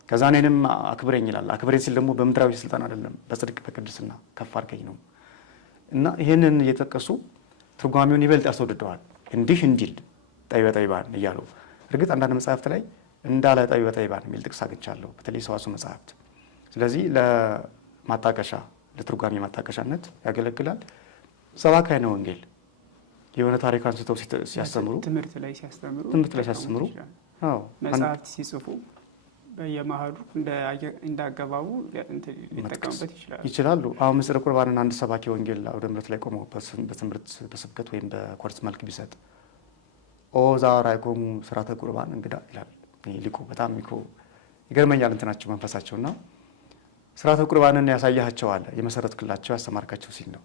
ከዛ እኔንም አክብረኝ ይላል። አክብረኝ ሲል ደግሞ በምድራዊ ስልጣን አይደለም፣ በጽድቅ በቅድስና ከፍ አድርገኝ ነው። እና ይህንን እየጠቀሱ ትርጓሜውን ይበልጥ ያስወድደዋል። እንዲህ እንዲል ጠቢባን እያሉ እርግጥ አንዳንድ መጽሐፍት ላይ እንዳለ ጠቢባን የሚል ጥቅስ አግኝቻለሁ፣ በተለይ ሰዋስው መጽሐፍት። ስለዚህ ለማጣቀሻ ለትርጓሜ ማጣቀሻነት ያገለግላል። ሰባክያነ ወንጌል የሆነ ታሪክ አንስተው ሲያስተምሩ ትምህርት ላይ ሲያስተምሩ መጽሐፍት ሲጽፉ በየመሃሉ እንዳገባቡ ሊጠቀሙበት ይችላሉ። አሁን ምስጢረ ቁርባንን አንድ ሰባኪ ወንጌል አውደ ምሕረት ላይ ቆመው በትምህርት በስብከት ወይም በኮርስ መልክ ቢሰጥ ኦ ዛራይኮሙ ስርዓተ ቁርባን እንግዳ ይላል ሊቁ። በጣም ይገርመኛል እንትናቸው መንፈሳቸውና ስርዓተ ቁርባንን ያሳያቸዋል የመሰረትክላቸው ያስተማርካቸው ሲል ነው።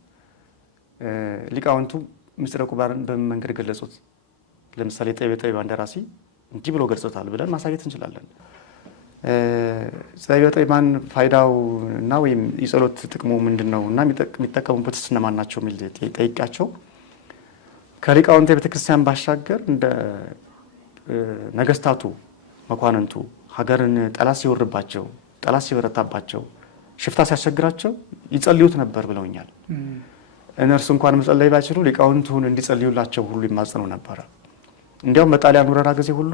ሊቃውንቱ ምስጢረ ቁርባንን በምን መንገድ ገለጹት? ለምሳሌ ጠቢባን ደራሲ እንዲህ ብሎ ገልጾታል ብለን ማሳየት እንችላለን። ጠቢባን ፋይዳው እና ወይም የጸሎት ጥቅሙ ምንድን ነው እና የሚጠቀሙበት እነማን ናቸው የሚል ጠይቃቸው ከሊቃውንት የቤተክርስቲያን ባሻገር እንደ ነገስታቱ መኳንንቱ ሀገርን ጠላት ሲወርባቸው፣ ጠላት ሲበረታባቸው፣ ሽፍታ ሲያስቸግራቸው ይጸልዩት ነበር ብለውኛል። እነርሱ እንኳን መጸለይ ባይችሉ ሊቃውንቱን እንዲጸልዩላቸው ሁሉ ይማጸኑ ነበረ። እንዲያውም በጣሊያን ወረራ ጊዜ ሁሉ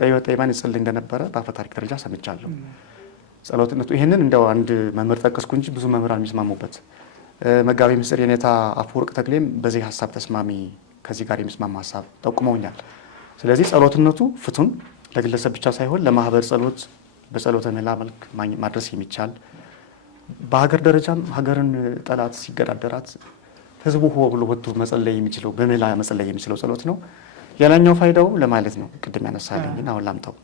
ጠቢባን ይጸልይ እንደነበረ በአፈ ታሪክ ደረጃ ሰምቻለሁ። ጸሎትነቱ ይህንን እንዲያው አንድ መምህር ጠቀስኩ እንጂ ብዙ መምህራን የሚስማሙበት መጋቤ ምስጢር የኔታ አፈወርቅ ተክሌም በዚህ ሀሳብ ተስማሚ፣ ከዚህ ጋር የሚስማማ ሀሳብ ጠቁመውኛል። ስለዚህ ጸሎትነቱ ፍቱን ለግለሰብ ብቻ ሳይሆን ለማህበር ጸሎት በጸሎተ ምህላ መልክ ማድረስ የሚቻል በሀገር ደረጃም ሀገርን ጠላት ሲገዳደራት ህዝቡ ሆ ብሎ ወጥቶ መጸለይ የሚችለው በምህላ መጸለይ የሚችለው ጸሎት ነው። ሌላኛው ፋይዳው ለማለት ነው ቅድም ያነሳልኝና አሁን ላምጣው።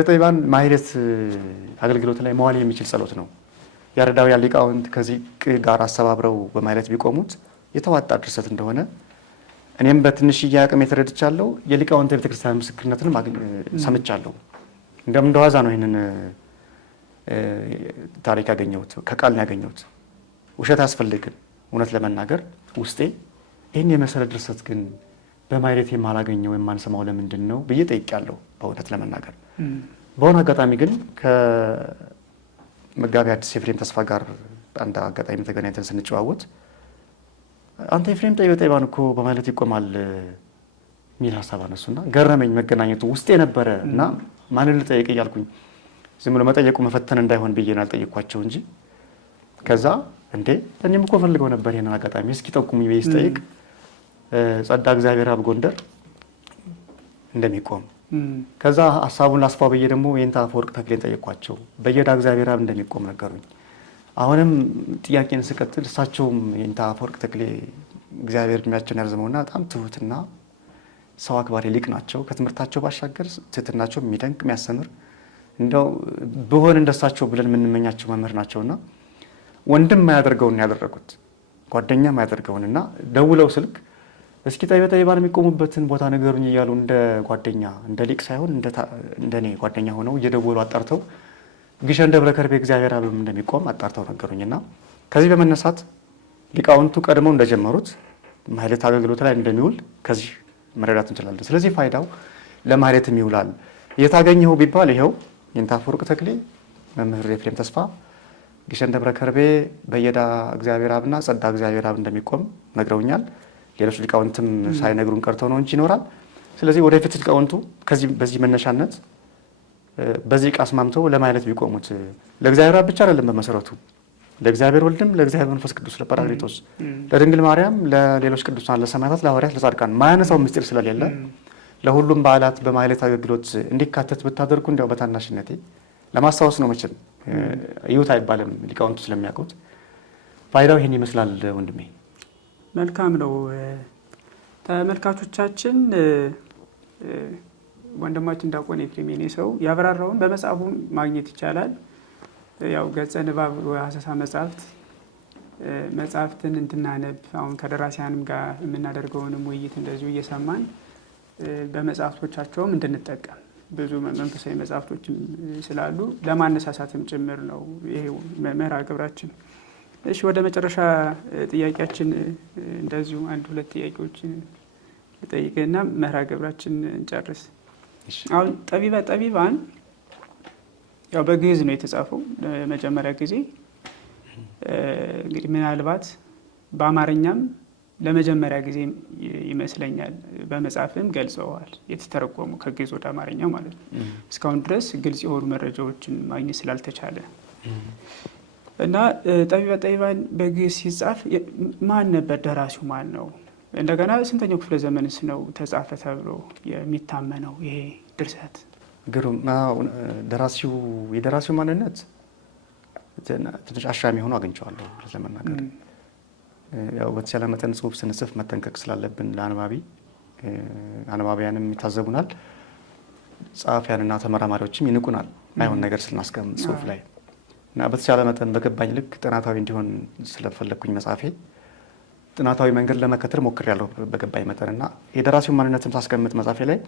ጠቢባን ማኅሌት አገልግሎት ላይ መዋል የሚችል ጸሎት ነው። ያሬዳውያን ሊቃውንት ከዚህ ጋር አስተባብረው በማኅሌት ቢቆሙት የተዋጣ ድርሰት እንደሆነ እኔም በትንሽዬ አቅም የተረድቻለሁ። የሊቃውንት ቤተክርስቲያን ምስክርነትንም ሰምቻለሁ። እንደዋዛ ነው ይህንን ታሪክ ያገኘሁት፣ ከቃል ነው ያገኘሁት። ውሸት አያስፈልግም። እውነት ለመናገር ውስጤ ይህን የመሰለ ድርሰት ግን በማኅሌት የማላገኘው የማንሰማው ለምንድን ነው ብዬ ጠይቄያለሁ። በእውነት ለመናገር በሆነ አጋጣሚ ግን ከመጋቢ ሐዲስ ኤፍሬም ተስፋ ጋር አንድ አጋጣሚ ተገናኝተን ስንጨዋወት አንተ ኤፍሬም ጠቢባን እኮ በማኅሌት ይቆማል የሚል ሀሳብ አነሱና ገረመኝ። መገናኘቱ ውስጤ ነበረ እና ማንን ልጠይቅ እያልኩኝ ዝም ብሎ መጠየቁ መፈተን እንዳይሆን ብዬ ነው ያልጠየቅኳቸው እንጂ ከዛ እንዴ እኔም እኮ ፈልገው ነበር ይሄንን አጋጣሚ እስኪ ጠቁሚ ብዬ ስጠይቅ ጸዳ እግዚአብሔር አብ ጎንደር እንደሚቆም ከዛ ሀሳቡን ላስፋው ብዬ ደግሞ የኔታ አፈወርቅ ተክሌን ጠየቅኳቸው። በየዳ እግዚአብሔር አብ እንደሚቆም ነገሩኝ። አሁንም ጥያቄን ስቀጥል እሳቸውም የኔታ አፈወርቅ ተክሌ እግዚአብሔር እድሜያቸውን ያርዝመውና በጣም ትሁትና ሰው አክባሪ ሊቅ ናቸው። ከትምህርታቸው ባሻገር ትህትናቸው የሚደንቅ የሚያስተምር እንደው ብሆን እንደሳቸው ብለን የምንመኛቸው መምህር ናቸውና ወንድም ማያደርገውን ያደረጉት ጓደኛ ማያደርገውንና ደውለው ስልክ እስኪ ጠቢባን የሚቆሙበትን ቦታ ነገሩኝ እያሉ እንደ ጓደኛ እንደ ሊቅ ሳይሆን እንደኔ ጓደኛ ሆነው እየደወሉ አጣርተው ግሸን ደብረ ከርቤ እግዚአብሔር አብም እንደሚቆም አጣርተው ነገሩኝና ከዚህ በመነሳት ሊቃውንቱ ቀድመው እንደጀመሩት ማኅሌት አገልግሎት ላይ እንደሚውል ከዚህ መረዳት እንችላለን። ስለዚህ ፋይዳው ለማኅሌትም ይውላል። የታገኘው ቢባል ይኸው የኔታ አፈወርቅ ተክሌ፣ መምህር ኤፍሬም ተስፋ ግሸን ደብረ ከርቤ በየዳ እግዚአብሔር አብና ጸዳ እግዚአብሔር አብ እንደሚቆም ነግረውኛል። ሌሎች ሊቃውንትም ሳይነግሩን ቀርተው ነው እንጂ ይኖራል። ስለዚህ ወደፊት ሊቃውንቱ በዚህ መነሻነት በዚህ ቃል አስማምተው ለማለት ቢቆሙት ለእግዚአብሔር አብ ብቻ አይደለም በመሰረቱ ለእግዚአብሔር ወልድም ለእግዚአብሔር መንፈስ ቅዱስ ለጰራቅሊጦስ ለድንግል ማርያም ለሌሎች ቅዱሳን ለሰማዕታት ለሐዋርያት ለጻድቃን ማያነሳው ምስጢር ስለሌለ ለሁሉም በዓላት በማህሌት አገልግሎት እንዲካተት ብታደርጉ እንዲያው በታናሽነቴ ለማስታወስ ነው። መቼም ይሁት አይባልም ሊቃውንቱ ስለሚያውቁት። ፋይዳው ይሄን ይመስላል ወንድሜ። መልካም ነው። ተመልካቾቻችን ወንድማችን ዲያቆን ኤፍሬም የኔሰው ያብራራውን በመጽሐፉ ማግኘት ይቻላል። ያው ገጸ ንባብ ወሐሰሳ መጽሐፍትን እንድናነብ አሁን ከደራሲያንም ጋር የምናደርገውንም ውይይት እንደዚሁ እየሰማን በመጽሐፍቶቻቸውም እንድንጠቀም ብዙ መንፈሳዊ መጽሐፍቶችም ስላሉ ለማነሳሳትም ጭምር ነው ይሄ መርሃ ግብራችን። እሺ ወደ መጨረሻ ጥያቄያችን እንደዚሁ አንድ ሁለት ጥያቄዎችን ልጠይቅና መርሃ ግብራችን እንጨርስ። አሁን ጠቢባን ያው በግዕዝ ነው የተጻፈው ለመጀመሪያ ጊዜ። እንግዲህ ምናልባት በአማርኛም ለመጀመሪያ ጊዜ ይመስለኛል በመጽሐፍም ገልጸዋል የተተረጎሙ ከግዕዝ ወደ አማርኛ ማለት ነው። እስካሁን ድረስ ግልጽ የሆኑ መረጃዎችን ማግኘት ስላልተቻለ እና ጠቢባን በግዕዝ ሲጻፍ ማን ነበር? ደራሲው ማን ነው? እንደገና ስንተኛው ክፍለ ዘመንስ ነው ተጻፈ ተብሎ የሚታመነው ይሄ ድርሰት? ግሩም። የደራሲው ማንነት ትንሽ አሻሚ ሆኖ አግኝቼዋለሁ ለመናገር። ያው በተቻለ መጠን ጽሁፍ ስንጽፍ መጠንቀቅ ስላለብን ለአንባቢ አንባቢያንም ይታዘቡናል፣ ጸሐፊያንና ተመራማሪዎችም ይንቁናል ማይሆን ነገር ስናስቀምጥ ጽሁፍ ላይ እና በተቻለ መጠን በገባኝ ልክ ጥናታዊ እንዲሆን ስለፈለግኩኝ መጽሐፌ ጥናታዊ መንገድ ለመከተል ሞክሬያለሁ በገባኝ መጠን እና የደራሲው ማንነትም ሳስቀምጥ መጽሐፌ ላይ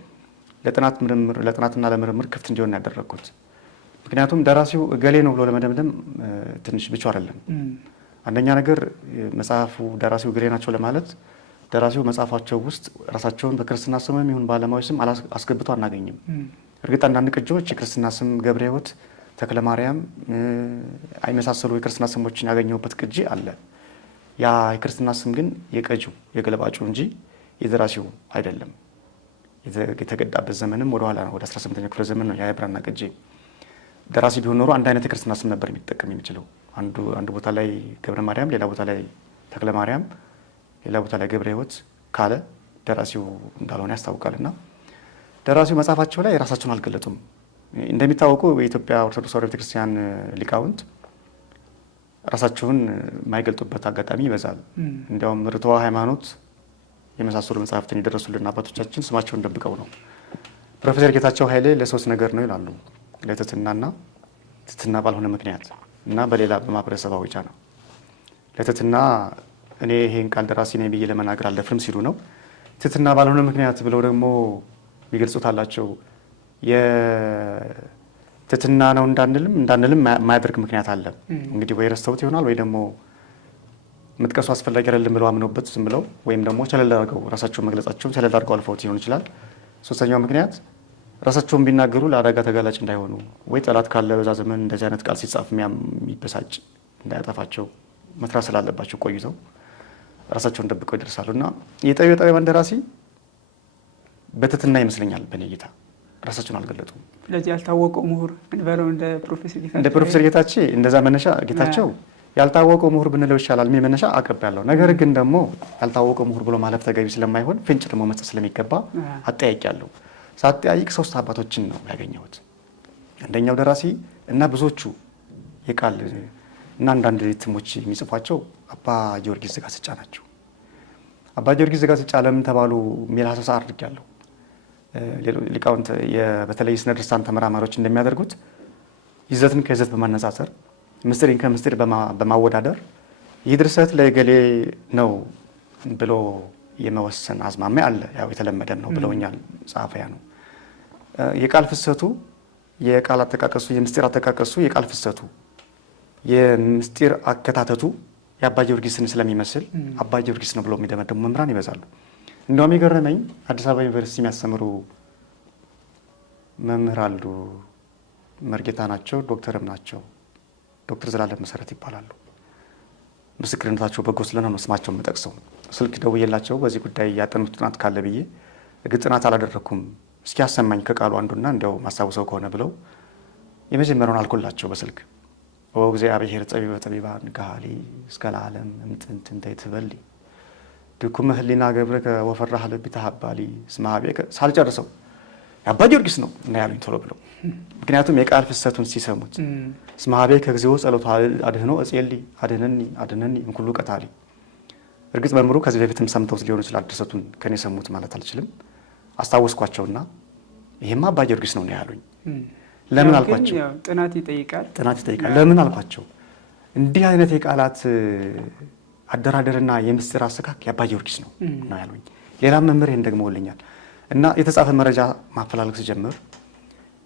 ለጥናትና ለምርምር ክፍት እንዲሆን ያደረግኩት። ምክንያቱም ደራሲው እገሌ ነው ብሎ ለመደምደም ትንሽ ብቻ አይደለም። አንደኛ ነገር መጽሐፉ ደራሲው እገሌ ናቸው ለማለት ደራሲው መጽሐፋቸው ውስጥ ራሳቸውን በክርስትና ስምም ይሁን በዓለማዊ ስም አስገብቶ አናገኝም። እርግጥ አንዳንድ ቅጂዎች የክርስትና ስም ገብረ ሕይወት፣ ተክለ ማርያም አይመሳሰሉ የክርስትና ስሞችን ያገኘሁበት ቅጂ አለ። ያ የክርስትና ስም ግን የቀጂው የገለባጩ እንጂ የደራሲው አይደለም። የተገዳበት ዘመንም ወደ ኋላ ነው፣ ወደ 18ኛው ክፍለ ዘመን ነው ያ የብራና ቅጂ። ደራሲ ቢሆን ኖሮ አንድ አይነት የክርስትና ስም ነበር የሚጠቀም የሚችለው። አንዱ ቦታ ላይ ገብረ ማርያም፣ ሌላ ቦታ ላይ ተክለ ማርያም፣ ሌላ ቦታ ላይ ገብረ ሕይወት ካለ ደራሲው እንዳልሆነ ያስታውቃልና ደራሲው መጽሐፋቸው ላይ ራሳቸውን አልገለጡም። እንደሚታወቀው የኢትዮጵያ ኦርቶዶክስ ተዋሕዶ ቤተክርስቲያን ሊቃውንት ራሳቸውን የማይገልጡበት አጋጣሚ ይበዛል። እንዲያውም ርቱዐ ሃይማኖት የመሳሰሉ መጽሐፍትን የደረሱልን አባቶቻችን ስማቸውን ደብቀው ነው። ፕሮፌሰር ጌታቸው ኃይሌ ለሶስት ነገር ነው ይላሉ። ለትህትናና ትህትና ባልሆነ ምክንያት እና በሌላ በማህበረሰባዊ ጫና። ለትህትና እኔ ይሄን ቃል ደራሲ ነኝ ብዬ ለመናገር አልደፍርም ሲሉ ነው። ትህትና ባልሆነ ምክንያት ብለው ደግሞ የሚገልጹት አላቸው። የትህትና ነው እንዳንልም የማያደርግ ምክንያት አለ። እንግዲህ ወይ ረስተውት ይሆናል ወይ ደግሞ መጥቀሱ አስፈላጊ አይደለም ብለው አምነውበት ዝም ብለው ወይም ደግሞ ቸለል አድርገው ራሳቸውን መግለጻቸውን ቸለል አድርገው አልፈውት ሊሆን ይችላል። ሶስተኛው ምክንያት ራሳቸውን ቢናገሩ ለአደጋ ተጋላጭ እንዳይሆኑ ወይ ጠላት ካለ በዛ ዘመን እንደዚህ አይነት ቃል ሲጻፍ የሚበሳጭ እንዳያጠፋቸው መትራት ስላለባቸው ቆይተው ራሳቸውን ደብቀው ይደርሳሉ እና የጠቢባን ደራሲ በትህትና ይመስለኛል በእኔ እይታ ራሳቸውን አልገለጡም። ስለዚህ ያልታወቀው ምሁር እንበለው እንደ ፕሮፌሰር ጌታቸው እንደዛ መነሻ ጌታቸው ያልታወቀው ምሁር ብንለው ይሻላል የሚል መነሻ አቅርቤያለሁ። ነገር ግን ደግሞ ያልታወቀው ምሁር ብሎ ማለፍ ተገቢ ስለማይሆን ፍንጭ ደግሞ መስጠት ስለሚገባ አጠያይቄያለሁ። ሳጠያይቅ ሶስት አባቶችን ነው ያገኘሁት። አንደኛው ደራሲ እና ብዙዎቹ የቃል እና አንዳንድ እትሞች የሚጽፏቸው አባ ጊዮርጊስ ዘጋስጫ ናቸው። አባ ጊዮርጊስ ዘጋስጫ ለምን ተባሉ የሚል ሀሳብ አድርጌያለሁ። ሊቃውንት በተለይ ስነ ድርሳን ተመራማሪዎች እንደሚያደርጉት ይዘትን ከይዘት በማነጻጸር ምስጢርን ከምስጢር በማወዳደር ይህ ድርሰት ለገሌ ነው ብሎ የመወሰን አዝማሚያ አለ። ያው የተለመደ ነው ብለውኛል ጸሐፊያኑ። የቃል ፍሰቱ፣ የቃል አጠቃቀሱ፣ የምስጢር አጠቃቀሱ፣ የቃል ፍሰቱ፣ የምስጢር አከታተቱ የአባ ጊዮርጊስን ስለሚመስል አባ ጊዮርጊስ ነው ብለው የሚደመደሙ መምህራን ይበዛሉ። እንደውም የገረመኝ አዲስ አበባ ዩኒቨርሲቲ የሚያስተምሩ መምህር አሉ። መርጌታ ናቸው፣ ዶክተርም ናቸው። ዶክተር ዘላለም መሰረት ይባላሉ። ምስክርነታቸው በጎ ስለሆነ ነው ስማቸውን የምጠቅሰው። ስልክ ደውዬላቸው በዚህ ጉዳይ ያጠኑት ጥናት ካለ ብዬ እግጥ ጥናት አላደረኩም እስኪ ያሰማኝ ከቃሉ አንዱና እንዲያው ማስታወሰው ከሆነ ብለው የመጀመሪያውን አልኩላቸው በስልክ ወእግዚአብሔር ጠቢበ ጠቢባን ገሃሊ እስከ ለዓለም እምጥንት እንተ ይትበሊ ድኩመ ህሊና ገብርከ ወፈራህ ልቢ ተሃባሊ እስመ ኀቤከ ሳልጨርሰው የአባ ጊዮርጊስ ነው እና ያሉኝ ቶሎ ብለው። ምክንያቱም የቃል ፍሰቱን ሲሰሙት እስመ ኀቤከ እግዚኦ ጸሎቱ አድህኖ እጼሊ አድነኒ እምኩሉ ቀታሊ። እርግጥ መምህሩ ከዚህ በፊትም ሰምተውት ሊሆን ይችላል ድርሰቱን ከኔ ሰሙት ማለት አልችልም። አስታወስኳቸውና ይሄማ አባ ጊዮርጊስ ነው ያሉኝ። ለምን አልኳቸው? ጥናት ይጠይቃል። ለምን አልኳቸው? እንዲህ አይነት የቃላት አደራደርና የምስጢር አሰካክ የአባ ጊዮርጊስ ነው ያሉኝ። ሌላም መምህር ይህን ደግመውልኛል። እና የተጻፈ መረጃ ማፈላለግ ሲጀምር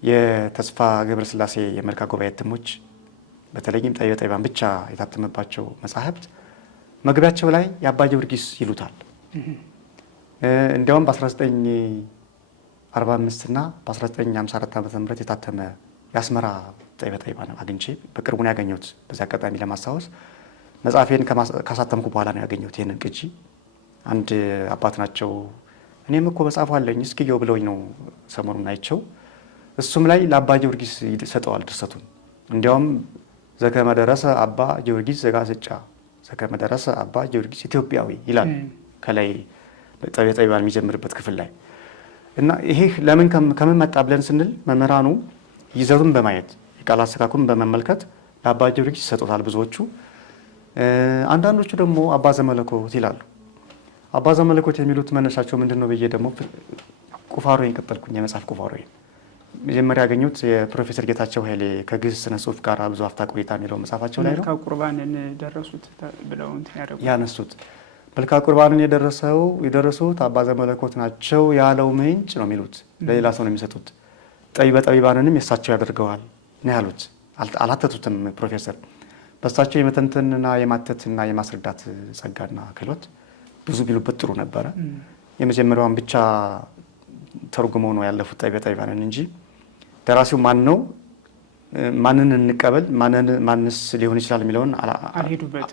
የተስፋ ገብረስላሴ የመልካ ጉባኤ እትሞች በተለይም ጠቢበ ጠቢባን ብቻ የታተመባቸው መጻሕፍት መግቢያቸው ላይ የአባ ጊዮርጊስ ይሉታል። እንዲያውም በ1945 እና በ1954 ዓ.ም የታተመ የአስመራ ጠቢበ ጠቢባን አግኝቼ በቅርቡ ነው ያገኘሁት። በዚህ አጋጣሚ ለማስታወስ መጽሐፌን ካሳተምኩ በኋላ ነው ያገኘሁት ይህንን ቅጂ። አንድ አባት ናቸው። እኔም እኮ መጽሐፉ አለኝ እስኪየው ብለውኝ ነው ሰሞኑን አይቸው። እሱም ላይ ለአባ ጊዮርጊስ ይሰጠዋል ድርሰቱን። እንዲያውም ዘከመ ደረሰ አባ ጊዮርጊስ ዘጋስጫ ዘከመ ደረሰ አባ ጊዮርጊስ ኢትዮጵያዊ ይላል ከላይ ጠቢበ ጠቢባን የሚጀምርበት ክፍል ላይ። እና ይሄ ለምን ከምን መጣ ብለን ስንል መምህራኑ ይዘቱን በማየት የቃል አሰካኩን በመመልከት ለአባ ጊዮርጊስ ይሰጡታል ብዙዎቹ። አንዳንዶቹ ደግሞ አባ ዘመለኮት ይላሉ። አባ ዘመለኮት የሚሉት መነሻቸው ምንድን ነው ብዬ ደግሞ ቁፋሮዬን ቀጠልኩኝ። የመጽሐፍ ቁፋሮዬን መጀመሪያ ያገኙት የፕሮፌሰር ጌታቸው ኃይሌ ከግዕዝ ስነ ጽሑፍ ጋር ብዙ አፍታ ቆይታ የሚለው መጽሐፋቸው ላይ ነው። መልካ ቁርባንን ደረሱት ብለው ያነሱት። መልካ ቁርባንን የደረሱት አባ ዘመለኮት ናቸው ያለው ምንጭ ነው የሚሉት። ለሌላ ሰው ነው የሚሰጡት። ጠቢበ ጠቢባንንም የእሳቸው ያደርገዋል ነው ያሉት። አላተቱትም ፕሮፌሰር። በእሳቸው የመተንተንና የማተትና የማስረዳት ጸጋና ክህሎት ብዙ ቢሉበት ጥሩ ነበረ። የመጀመሪያዋን ብቻ ተርጉመው ነው ያለፉት ጠቢበ ጠቢባንን እንጂ ደራሲው ማን ነው፣ ማንን እንቀበል፣ ማንስ ሊሆን ይችላል የሚለውን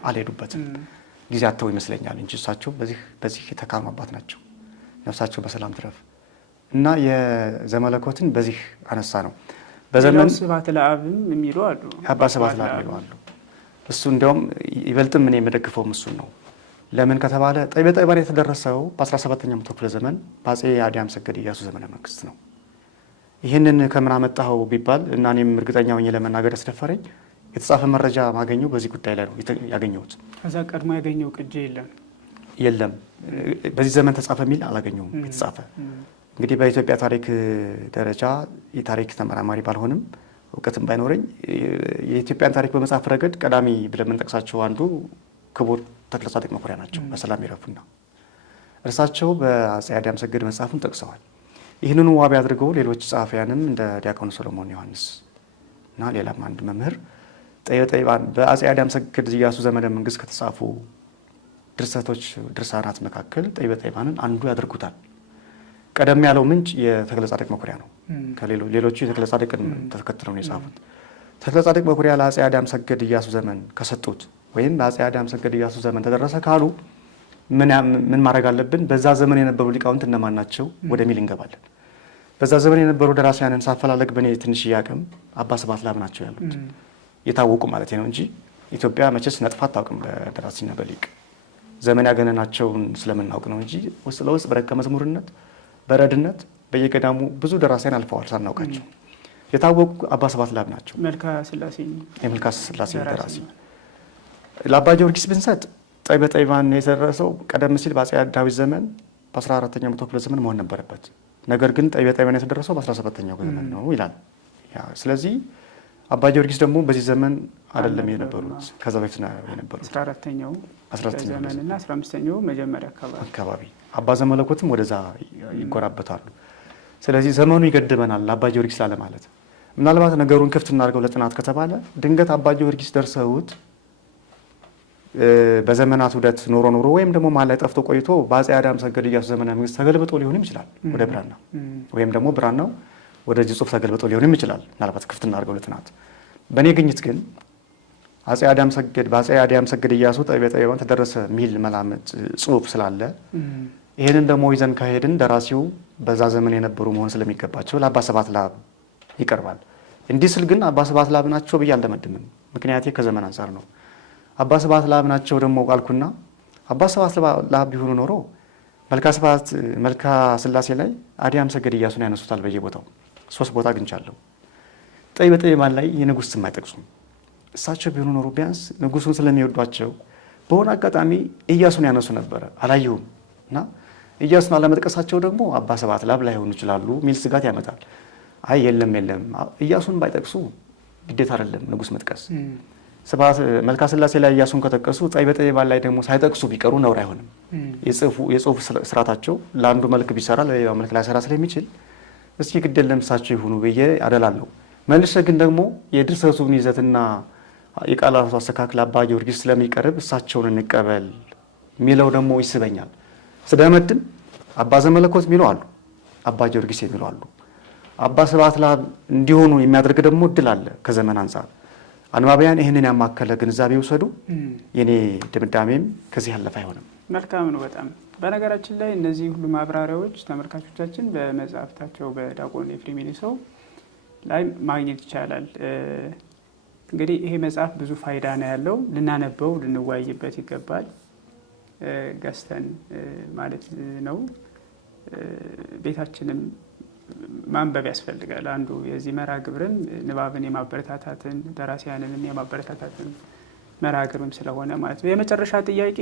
አልሄዱበትም። ጊዜ አተው ይመስለኛል እንጂ እሳቸው በዚህ የተካኑ አባት ናቸው። ነፍሳቸው በሰላም ትረፍ እና የዘመለኮትን በዚህ አነሳ ነው። በዘመን ስብሐት ለአብም የሚሉ አሉ። አባ ስብሐት ለአብ የሚሉ አሉ። እሱ እንዲያውም ይበልጥም እኔ የምደግፈውም እሱን ነው። ለምን ከተባለ ጠቢበ ጠቢባን የተደረሰው በ17ኛው መቶ ክፍለ ዘመን በአፄ አዲያም ሰገድ ኢያሱ ዘመነ መንግስት ነው። ይህንን ከምን አመጣኸው ቢባል እና እኔም እርግጠኛ ሆኜ ለመናገር ያስደፈረኝ የተጻፈ መረጃ ማገኘው በዚህ ጉዳይ ላይ ነው ያገኘሁት። ከዛ ቀድሞ ያገኘው ቅጂ የለም። በዚህ ዘመን ተጻፈ የሚል አላገኘውም የተጻፈ። እንግዲህ በኢትዮጵያ ታሪክ ደረጃ የታሪክ ተመራማሪ ባልሆንም እውቀትም ባይኖረኝ የኢትዮጵያን ታሪክ በመጻፍ ረገድ ቀዳሚ ብለን የምንጠቅሳቸው አንዱ ክቡር ተክለጻድቅ መኩሪያ ናቸው። በሰላም ይረፉና እርሳቸው በአፄ አዲያም ሰገድ መጽሐፉን ጠቅሰዋል። ይህንኑ ዋቢ አድርገው ሌሎች ጸሐፊያንም እንደ ዲያቆኑ ሰሎሞን ዮሐንስ እና ሌላም አንድ መምህር ጠቢበ ጠቢባን በአፄ አዲያም ሰገድ ኢያሱ ዘመነ መንግስት ከተጻፉ ድርሳናት መካከል ጠቢበ ጠቢባንን አንዱ ያደርጉታል። ቀደም ያለው ምንጭ የተክለጻድቅ መኩሪያ ነው። ሌሎቹ የተክለጻድቅን ተከትለው ነው የጻፉት። ተክለጻድቅ መኩሪያ ለአፄ አዲያም ሰገድ ኢያሱ ዘመን ከሰጡት ወይም በአፄ አዲያም ሰገድ ኢያሱ ዘመን ተደረሰ ካሉ ምን ማድረግ አለብን? በዛ ዘመን የነበሩ ሊቃውንት እነማን ናቸው ወደሚል እንገባለን። በዛ ዘመን የነበሩ ደራሲያንን ሳፈላለግ በእኔ ትንሽ አቅም አባ ስብሐት ለአብ ናቸው ያሉት የታወቁ ማለት ነው እንጂ ኢትዮጵያ መቼስ ነጥፋ አታውቅም በደራሲና በሊቅ ዘመን ያገነናቸውን ስለምናውቅ ነው እንጂ ውስጥ ለውስጥ በደቀ መዝሙርነት በረድነት በየገዳሙ ብዙ ደራሲያን አልፈዋል ሳናውቃቸው። የታወቁ አባ ስብሐት ለአብ ናቸው። የመልካ ስላሴ ደራሲ። ለአባ ጊዮርጊስ ብንሰጥ ጠቢበ ጠቢባን የደረሰው ቀደም ሲል በአፄ ዳዊት ዘመን በ14ኛው መቶ ክፍለ ዘመን መሆን ነበረበት። ነገር ግን ጠቢበ ጠቢባን የተደረሰው በ17ኛው ዘመን ነው ይላል። ስለዚህ አባ ጊዮርጊስ ደግሞ በዚህ ዘመን አይደለም የነበሩት፣ ከዛ በፊት ነው የነበሩት 14ኛው ዘመንና 15ኛው መጀመሪያ አካባቢ። አባ ዘመለኮትም ወደዛ ይጎራበታሉ። ስለዚህ ዘመኑ ይገድበናል አባ ጊዮርጊስ ላለ ማለት። ምናልባት ነገሩን ክፍት እናድርገው ለጥናት ከተባለ ድንገት አባ ጊዮርጊስ ደርሰውት በዘመናት ውደት ኖሮ ወይም ደግሞ መሀል ላይ ጠፍቶ ቆይቶ በአፄ አዲያም ሰገድ ኢያሱ ዘመነ መንግስት ተገልብጦ ሊሆንም ይችላል ወደ ብራና፣ ወይም ደግሞ ብራናው ወደ እጅ ጽሑፍ ተገልብጦ ሊሆንም ይችላል። ምናልባት ክፍት እናድርገው ለጥናት። በእኔ ግኝት ግን በአፄ አዲያም ሰገድ ኢያሱ ጠቢበ ጠቢባን ተደረሰ የሚል መላምት ጽሑፍ ስላለ ይህንን ደግሞ ይዘን ከሄድን ደራሲው በዛ ዘመን የነበሩ መሆን ስለሚገባቸው ለአባ ስብሐት ለአብ ይቀርባል። እንዲህ ስል ግን አባ ስብሐት ለአብ ናቸው ብዬ አልደመድምም። ምክንያቴ ከዘመን አንጻር ነው። አባ ስብሐት ለአብ ናቸው ደግሞ ቃልኩና አባ ስብሐት ለአብ ቢሆኑ ኖሮ መልካ ስላሴ ላይ አዲያም ሰገድ ኢያሱን ያነሱታል በየቦታው 3 ቦታ አግኝቻለሁ። በጠይባን ላይ የንጉሥ ስም አይጠቅሱም። እሳቸው ቢሆኑ ኖሮ ቢያንስ ንጉሱን ስለሚወዷቸው በሆነ አጋጣሚ ኢያሱን ያነሱ ነበረ። አላየሁም እና ኢያሱን አለመጥቀሳቸው ደግሞ አባ ስብሐት ለአብ ላይሆኑ ይችላሉ የሚል ስጋት ያመጣል። አይ የለም ኢያሱን ባይጠቅሱ ግዴታ አይደለም ንጉሥ መጥቀስ። መልካ ስላሴ ላይ ኢያሱን ከጠቀሱ በጠይባን ላይ ደግሞ ሳይጠቅሱ ቢቀሩ ነውር አይሆንም። የጽሁፍ ስርዓታቸው ለአንዱ መልክ ቢሰራ ለሌላው መልክ ላይሰራ ስለሚችል እስኪ ግድ የለም እሳቸው ይሁኑ ብዬ አደላለሁ። መልሰ ግን ደግሞ የድርሰቱን ይዘትና የቃላቱ አስተካክል አባ ጊዮርጊስ ስለሚቀርብ እሳቸውን እንቀበል የሚለው ደግሞ ይስበኛል። ስደመድም አባ ዘመለኮት የሚለው አሉ፣ አባ ጊዮርጊስ የሚለው አሉ። አባ ስብሐት ለአብ እንዲሆኑ የሚያደርግ ደግሞ እድል አለ። ከዘመን አንጻር አንባቢያን ይህንን ያማከለ ግንዛቤ ይውሰዱ። የኔ ድምዳሜም ከዚህ ያለፈ አይሆንም። መልካም ነው በጣም። በነገራችን ላይ እነዚህ ሁሉ ማብራሪያዎች ተመልካቾቻችን በመጽሐፍታቸው በዲያቆን ኤፍሬም የኔሰው ላይ ማግኘት ይቻላል። እንግዲህ ይሄ መጽሐፍ ብዙ ፋይዳ ነው ያለው። ልናነበው ልንወያይበት ይገባል። ገዝተን ማለት ነው። ቤታችንም ማንበብ ያስፈልጋል። አንዱ የዚህ መርሃ ግብርም ንባብን የማበረታታትን ደራሲያንንም የማበረታታትን መርሃ ግብርም ስለሆነ ማለት ነው። የመጨረሻ ጥያቄ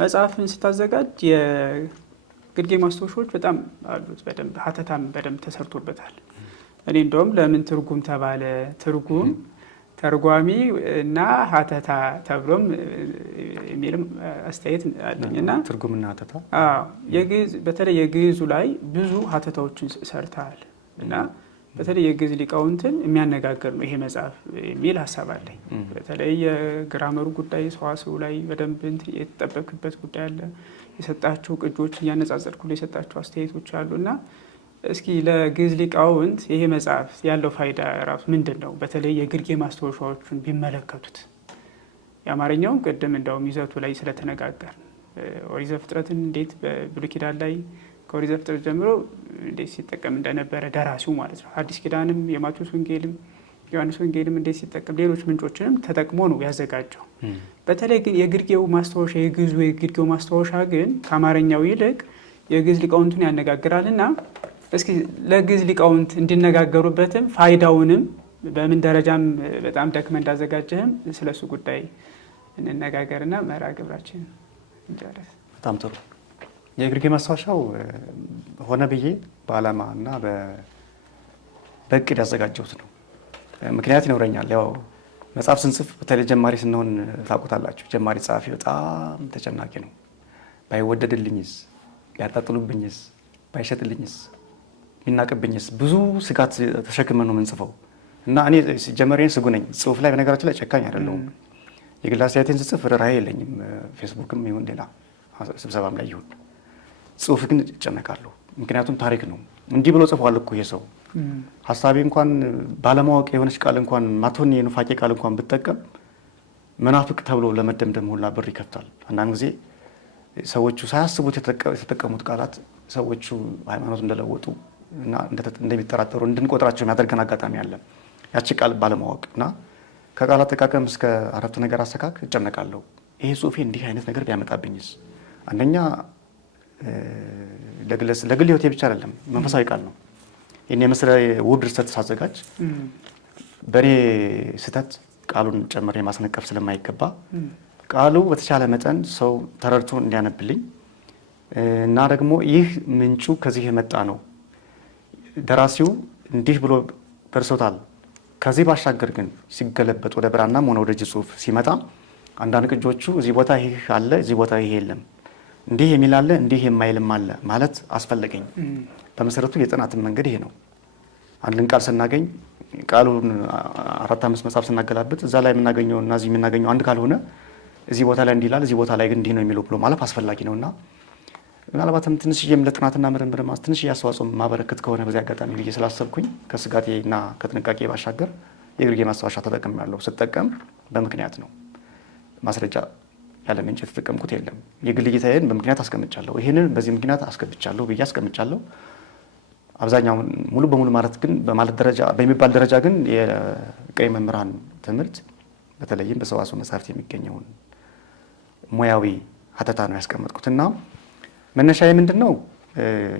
መጽሐፍን ስታዘጋጅ የግርጌ ማስታወሻዎች በጣም አሉት። በደንብ ሀተታም በደንብ ተሰርቶበታል። እኔ እንደውም ለምን ትርጉም ተባለ? ትርጉም ተርጓሚ እና ሀተታ ተብሎም የሚልም አስተያየት አለኝ እና ትርጉምና ሀተታ በተለይ የግዕዙ ላይ ብዙ ሀተታዎችን ሰርተሃል እና በተለይ የግዕዝ ሊቃውንትን የሚያነጋግር ነው ይሄ መጽሐፍ የሚል ሀሳብ አለኝ። በተለይ የግራመሩ ጉዳይ ሰዋስው ላይ በደንብ የተጠበቅበት ጉዳይ አለ። የሰጣቸው ቅጆች እያነጻጸርኩ የሰጣቸው አስተያየቶች አሉ እና እስኪ ለግዕዝ ሊቃውንት ይሄ መጽሐፍ ያለው ፋይዳ ራሱ ምንድን ነው? በተለይ የግርጌ ማስታወሻዎቹን ቢመለከቱት የአማርኛውን ቅድም እንደውም ይዘቱ ላይ ስለተነጋገር ኦሪት ዘፍጥረትን እንዴት በብሉይ ኪዳን ላይ ከኦሪት ዘፍጥረት ጀምሮ እንዴት ሲጠቀም እንደነበረ ደራሲው ማለት ነው። አዲስ ኪዳንም የማቴዎስ ወንጌልም ዮሐንስ ወንጌልም እንዴት ሲጠቀም ሌሎች ምንጮችንም ተጠቅሞ ነው ያዘጋጀው። በተለይ ግን የግርጌው ማስታወሻ የግዕዙ የግርጌው ማስታወሻ ግን ከአማርኛው ይልቅ የግዕዝ ሊቃውንቱን ያነጋግራልና እስኪ ለግዕዝ ሊቃውንት እንዲነጋገሩበትም ፋይዳውንም በምን ደረጃም በጣም ደክመ እንዳዘጋጀህም ስለሱ ጉዳይ እንነጋገርና መርሃ ግብራችን እንጨርስ። በጣም ጥሩ። የግርጌ ማስታወሻው ሆነ ብዬ በዓላማ እና በእቅድ ያዘጋጀሁት ነው። ምክንያት ይኖረኛል። ያው መጽሐፍ ስንጽፍ በተለይ ጀማሪ ስንሆን ታውቁታላችሁ። ጀማሪ ጸሐፊ በጣም ተጨናቂ ነው። ባይወደድልኝስ፣ ቢያጣጥሉብኝስ፣ ባይሸጥልኝስ፣ ቢናቅብኝስ ብዙ ስጋት ተሸክመን ነው የምንጽፈው እና እኔ ጀመሬን ስጉ ነኝ። ጽሁፍ ላይ በነገራችን ላይ ጨካኝ አይደለሁም። የግል አስተያየቴን ስጽፍ ርኅራኄ የለኝም። ፌስቡክም ይሁን ሌላ ስብሰባም ላይ ይሁን ጽሁፍ ግን እጨነቃለሁ። ምክንያቱም ታሪክ ነው። እንዲህ ብሎ ጽፏል እኮ ይሄ ሰው። ሀሳቤ እንኳን ባለማወቅ የሆነች ቃል እንኳን ማትሆን የኑፋቄ ቃል እንኳን ብጠቀም መናፍቅ ተብሎ ለመደምደም ሁላ በር ይከፍታል። አንዳንድ ጊዜ ሰዎቹ ሳያስቡት የተጠቀሙት ቃላት ሰዎቹ ሃይማኖት እንደለወጡ እና እንደሚጠራጠሩ እንድንቆጥራቸው የሚያደርገን አጋጣሚ አለ። ያቺ ቃል ባለማወቅ እና ከቃላት አጠቃቀም እስከ አረፍተ ነገር አስተካክ እጨነቃለሁ። ይሄ ጽሁፌ እንዲህ አይነት ነገር ቢያመጣብኝስ? አንደኛ ለግል ህይወቴ ብቻ አይደለም፣ መንፈሳዊ ቃል ነው። ይህን የመሰለ ውብ ድርሰት ሳዘጋጅ በእኔ ስህተት ቃሉን ጨምሬ ማስነቀፍ ስለማይገባ ቃሉ በተቻለ መጠን ሰው ተረድቶ እንዲያነብልኝ እና ደግሞ ይህ ምንጩ ከዚህ የመጣ ነው፣ ደራሲው እንዲህ ብሎ ደርሶታል። ከዚህ ባሻገር ግን ሲገለበጥ ወደ ብራናም ሆነ ወደ እጅ ጽሁፍ ሲመጣ አንዳንድ ቅጆቹ እዚህ ቦታ ይህ አለ፣ እዚህ ቦታ ይሄ የለም፣ እንዲህ የሚል አለ፣ እንዲህ የማይልም አለ ማለት አስፈለገኝ። በመሰረቱ የጥናትን መንገድ ይሄ ነው። አንድን ቃል ስናገኝ ቃሉን 4-5 መጽሐፍ ስናገላብጥ እዛ ላይ የምናገኘው እና እዚህ የምናገኘው አንድ ካልሆነ እዚህ ቦታ ላይ እንዲህ ይላል፣ እዚህ ቦታ ላይ ግን እንዲህ ነው የሚለው ብሎ ማለፍ አስፈላጊ ነውና ምናልባትም ትንሽዬም ለጥናትና ምርምር ትንሽዬ አስተዋጽኦ ማበረከት ከሆነ በዚህ አጋጣሚ ብዬ ስላሰብኩኝ ከስጋቴና ከጥንቃቄ ባሻገር የግርጌ ማስታወሻ ተጠቅሜያለሁ። ስጠቀም በምክንያት ነው። ማስረጃ ያለ ምንጭ የተጠቀምኩት የለም። የግል እይታዬን በምክንያት አስቀምጫለሁ። ይህንን በዚህ ምክንያት አስገብቻለሁ ብዬ አስቀምጫለሁ። አብዛኛው ሙሉ በሙሉ ማለት ግን በማለት ደረጃ በሚባል ደረጃ ግን የቅኔ መምህራን ትምህርት በተለይም በሰዋስው መጽሐፍት የሚገኘውን ሙያዊ ሀተታ ነው ያስቀመጥኩትና መነሻዬ ምንድነው?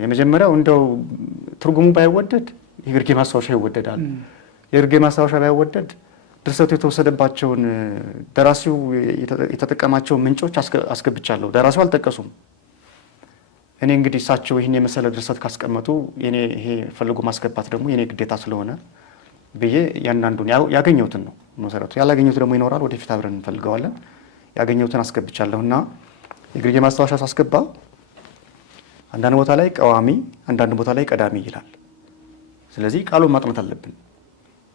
የመጀመሪያው እንደው ትርጉሙ ባይወደድ የግርጌ ማስታወሻ ይወደዳል። የግርጌ ማስታወሻ ባይወደድ ድርሰቱ የተወሰደባቸውን ደራሲው የተጠቀማቸውን ምንጮች አስገብቻለሁ። ደራሲው አልጠቀሱም። እኔ እንግዲህ እሳቸው ይህን የመሰለ ድርሰት ካስቀመጡ የኔ ይሄ ፈልጎ ማስገባት ደግሞ የኔ ግዴታ ስለሆነ ብዬ ያንዳንዱን ያገኘሁትን ነው መሰረቱ። ያላገኘሁት ደግሞ ይኖራል፣ ወደፊት አብረን እንፈልገዋለን። ያገኘሁትን አስገብቻለሁና የግርጌ ማስታወሻ ሳስገባ አንዳንድ ቦታ ላይ ቀዋሚ፣ አንዳንድ ቦታ ላይ ቀዳሚ ይላል። ስለዚህ ቃሉን ማጥናት አለብን።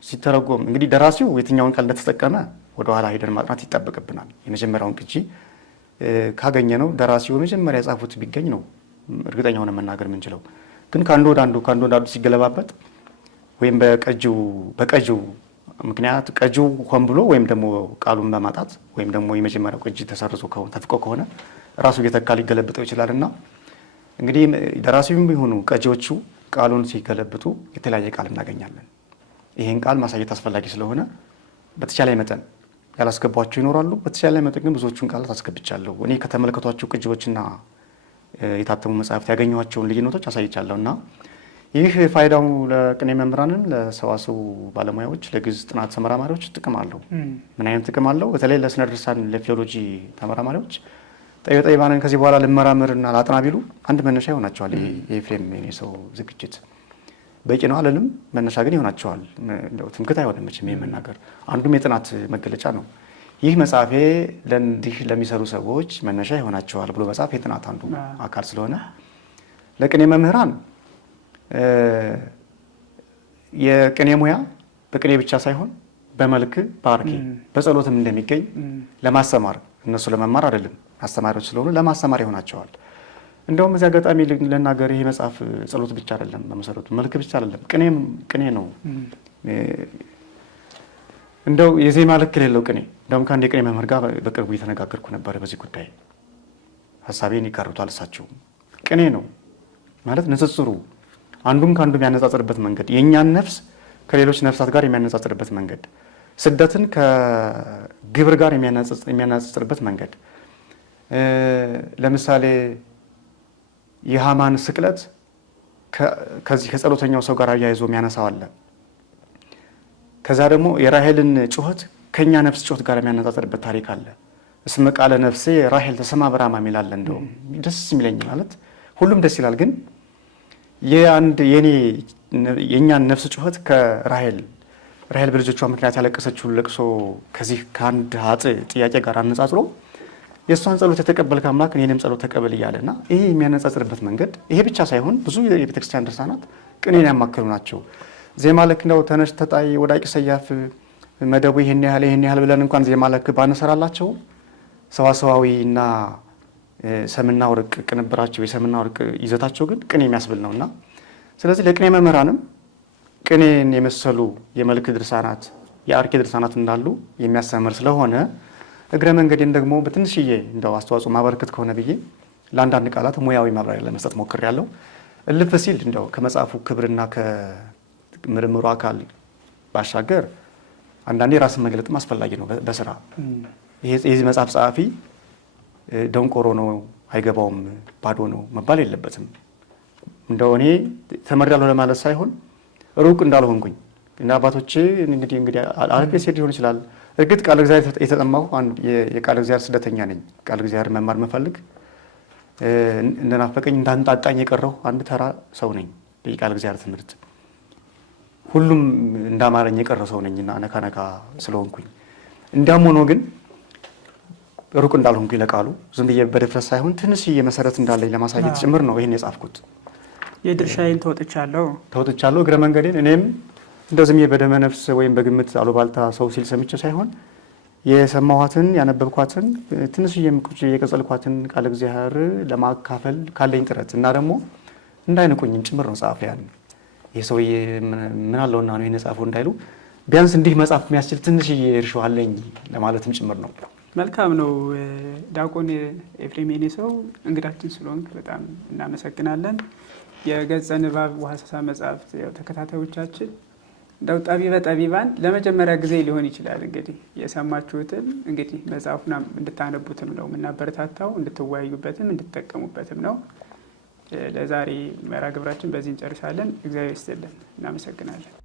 ሲተረጎም እንግዲህ ደራሲው የትኛውን ቃል እንደተጠቀመ ወደ ኋላ ሄደን ማጥናት ይጠበቅብናል። የመጀመሪያውን ቅጂ ካገኘ ነው ደራሲው የመጀመሪያ የጻፉት ቢገኝ ነው እርግጠኛ ሆነ መናገር የምንችለው። ግን ከአንዱ ወደ አንዱ ሲገለባበት ወይም በቀጂው ምክንያት ቀጂው ሆን ብሎ ወይም ደግሞ ቃሉን በማጣት ወይም ደግሞ የመጀመሪያው ቅጂ ተሰርዞ ተፍቆ ከሆነ ራሱ እየተካ ሊገለብጠው ይችላልና እንግዲህ ደራሲውም ቢሆኑ ቀጂዎቹ ቃሉን ሲገለብጡ የተለያየ ቃል እናገኛለን። ይሄን ቃል ማሳየት አስፈላጊ ስለሆነ በተቻለ መጠን ያላስገቧቸው ይኖራሉ። በተቻለ መጠን ግን ብዙዎቹን ቃላት አስገብቻለሁ። እኔ ከተመለከቷቸው ቅጂዎችና የታተሙ መጽሐፍት ያገኘኋቸውን ልዩነቶች አሳይቻለሁና ይህ ፋይዳው ለቅኔ መምህራንን፣ ለሰዋስው ባለሙያዎች፣ ለግዕዝ ጥናት ተመራማሪዎች ጥቅም አለው። ምን አይነት ጥቅም አለው? በተለይ ለስነ ድርሳን ለፊሎሎጂ ተመራማሪዎች ጠቢባንን ከዚህ በኋላ ልመራመርና ላጥና ቢሉ አንድ መነሻ ይሆናቸዋል። የኤፍሬም የኔ ሰው ዝግጅት በቂ ነው አለንም፣ መነሻ ግን ይሆናቸዋል። ትምክህት አይሆንም መቼም መናገር አንዱም የጥናት መገለጫ ነው። ይህ መጽሐፌ ለእንዲህ ለሚሰሩ ሰዎች መነሻ ይሆናቸዋል ብሎ መጽሐፍ የጥናት አንዱ አካል ስለሆነ ለቅኔ መምህራን የቅኔ ሙያ በቅኔ ብቻ ሳይሆን በመልክ በአርኬ በጸሎትም እንደሚገኝ ለማስተማር እነሱ ለመማር አይደለም አስተማሪዎች ስለሆኑ ለማስተማር ይሆናቸዋል። እንደውም እዚህ አጋጣሚ ልናገር፣ ይሄ መጽሐፍ ጸሎት ብቻ አይደለም፣ በመሰረቱ መልክ ብቻ አይደለም፣ ቅኔ ነው። እንደው የዜማ ልክ የሌለው ቅኔ። እንደውም ከአንድ የቅኔ መምህር ጋር በቅርቡ እየተነጋገርኩ ነበር በዚህ ጉዳይ። ሀሳቤን ይጋሩታል እሳቸው። ቅኔ ነው ማለት ንጽጽሩ አንዱን ከአንዱ የሚያነጻጽርበት መንገድ፣ የእኛን ነፍስ ከሌሎች ነፍሳት ጋር የሚያነጻጽርበት መንገድ፣ ስደትን ከግብር ጋር የሚያነጻጽርበት መንገድ። ለምሳሌ የሃማን ስቅለት ከዚህ ከጸሎተኛው ሰው ጋር አያይዞ የሚያነሳው አለ። ከዛ ደግሞ የራሄልን ጩኸት ከኛ ነፍስ ጩኸት ጋር የሚያነጻጽርበት ታሪክ አለ። እስመ ቃለ ነፍሴ ራሄል ተሰማ በራማ የሚላለ እንደውም ደስ የሚለኝ ማለት ሁሉም ደስ ይላል። ግን የእኛን ነፍስ ጩኸት ከራሄል በልጆቿ ምክንያት ያለቀሰችውን ለቅሶ ከዚህ ከአንድ ሀጥ ጥያቄ ጋር አነጻጽሮ የእሷን ጸሎት የተቀበልክ አምላክ እኔንም ጸሎት ተቀበል እያለና ይሄ የሚያነጻጽርበት መንገድ ይሄ ብቻ ሳይሆን ብዙ የቤተክርስቲያን ድርሳናት ቅኔን ያማከሉ ናቸው። ዜማ ልክ ነው ተነሽ ተጣይ ወዳቂ ሰያፍ መደቡ ይሄን ያህል ብለን እንኳን ዜማ ልክ ባነሰራላቸው ሰዋሰዋዊ እና ሰምና ወርቅ ቅንብራቸው የሰምና ወርቅ ይዘታቸው ግን ቅኔ የሚያስብል ነውና ስለዚህ ለቅኔ መምህራንም ቅኔን የመሰሉ የመልክ ድርሳናት የአርኬ ድርሳናት እንዳሉ የሚያስተምር ስለሆነ እግረ መንገዴን ደግሞ በትንሽዬ እንደው አስተዋጽኦ ማበረከት ከሆነ ብዬ ለአንዳንድ ቃላት ሙያዊ ማብራሪያ ለመስጠት ሞክሬያለሁ። እልፍ ሲል እንደው ከመጽሐፉ ክብርና ከምርምሩ አካል ባሻገር አንዳንዴ ራስን መግለጥም አስፈላጊ ነው። በስራ የዚህ መጽሐፍ ጸሐፊ ደንቆሮ ነው፣ አይገባውም፣ ባዶ ነው መባል የለበትም። እንደው እኔ ተመሪያለሁ ለማለት ሳይሆን ሩቅ እንዳልሆንኩኝ እና አባቶቼ እንግዲህ አርፌ ሴት ሊሆን ይችላል። እርግጥ ቃል እግዚአብሔር የተጠማሁ የቃል እግዚአብሔር ስደተኛ ነኝ። ቃል እግዚአብሔር መማር መፈልግ እንደናፈቀኝ እንዳንጣጣኝ የቀረው አንድ ተራ ሰው ነኝ። የቃል እግዚአብሔር ትምህርት ሁሉም እንዳማረኝ የቀረ ሰው ነኝና ነካ ስለሆንኩኝ እንዲያም ሆኖ ግን ሩቅ እንዳልሆንኩኝ ለቃሉ ዝም ብዬ በድፍረት ሳይሆን ትንሽዬ መሰረት እንዳለኝ ለማሳየት ጭምር ነው ይህን የጻፍኩት። የድርሻዬን ተወጥቻለሁ እግረ መንገዴን እኔም እንደዚህ በደመ ነፍስ ወይም በግምት አሉባልታ ሰው ሲል ሰምቼ ሳይሆን የሰማኋትን ያነበብኳትን ትንሽዬም ቁጭ የቀጸልኳትን ቃል እግዚአብሔር ለማካፈል ካለኝ ጥረት እና ደግሞ እንዳይንቁኝም ጭምር ነው ጸሐፊያን ይህ ሰውዬ ምን አለውና ነው የጻፈው እንዳይሉ ቢያንስ እንዲህ መጽሐፍ የሚያስችል ትንሽዬ እርሾ አለኝ ለማለትም ጭምር ነው። መልካም ነው። ዲያቆን ኤፍሬም የኔሰው እንግዳችን ስለሆንክ በጣም እናመሰግናለን። የገጸ ንባብ ወሀሰሳ መጽሐፍት ተከታታዮቻችን እንደው ጠቢበ ጠቢባን ለመጀመሪያ ጊዜ ሊሆን ይችላል እንግዲህ የሰማችሁትን እንግዲህ መጽሐፉን እንድታነቡትም ነው የምናበረታታው፣ እንድትወያዩበትም እንድትጠቀሙበትም ነው። ለዛሬ መርሃ ግብራችን በዚህ እንጨርሳለን። እግዚአብሔር ይስጥልን። እናመሰግናለን።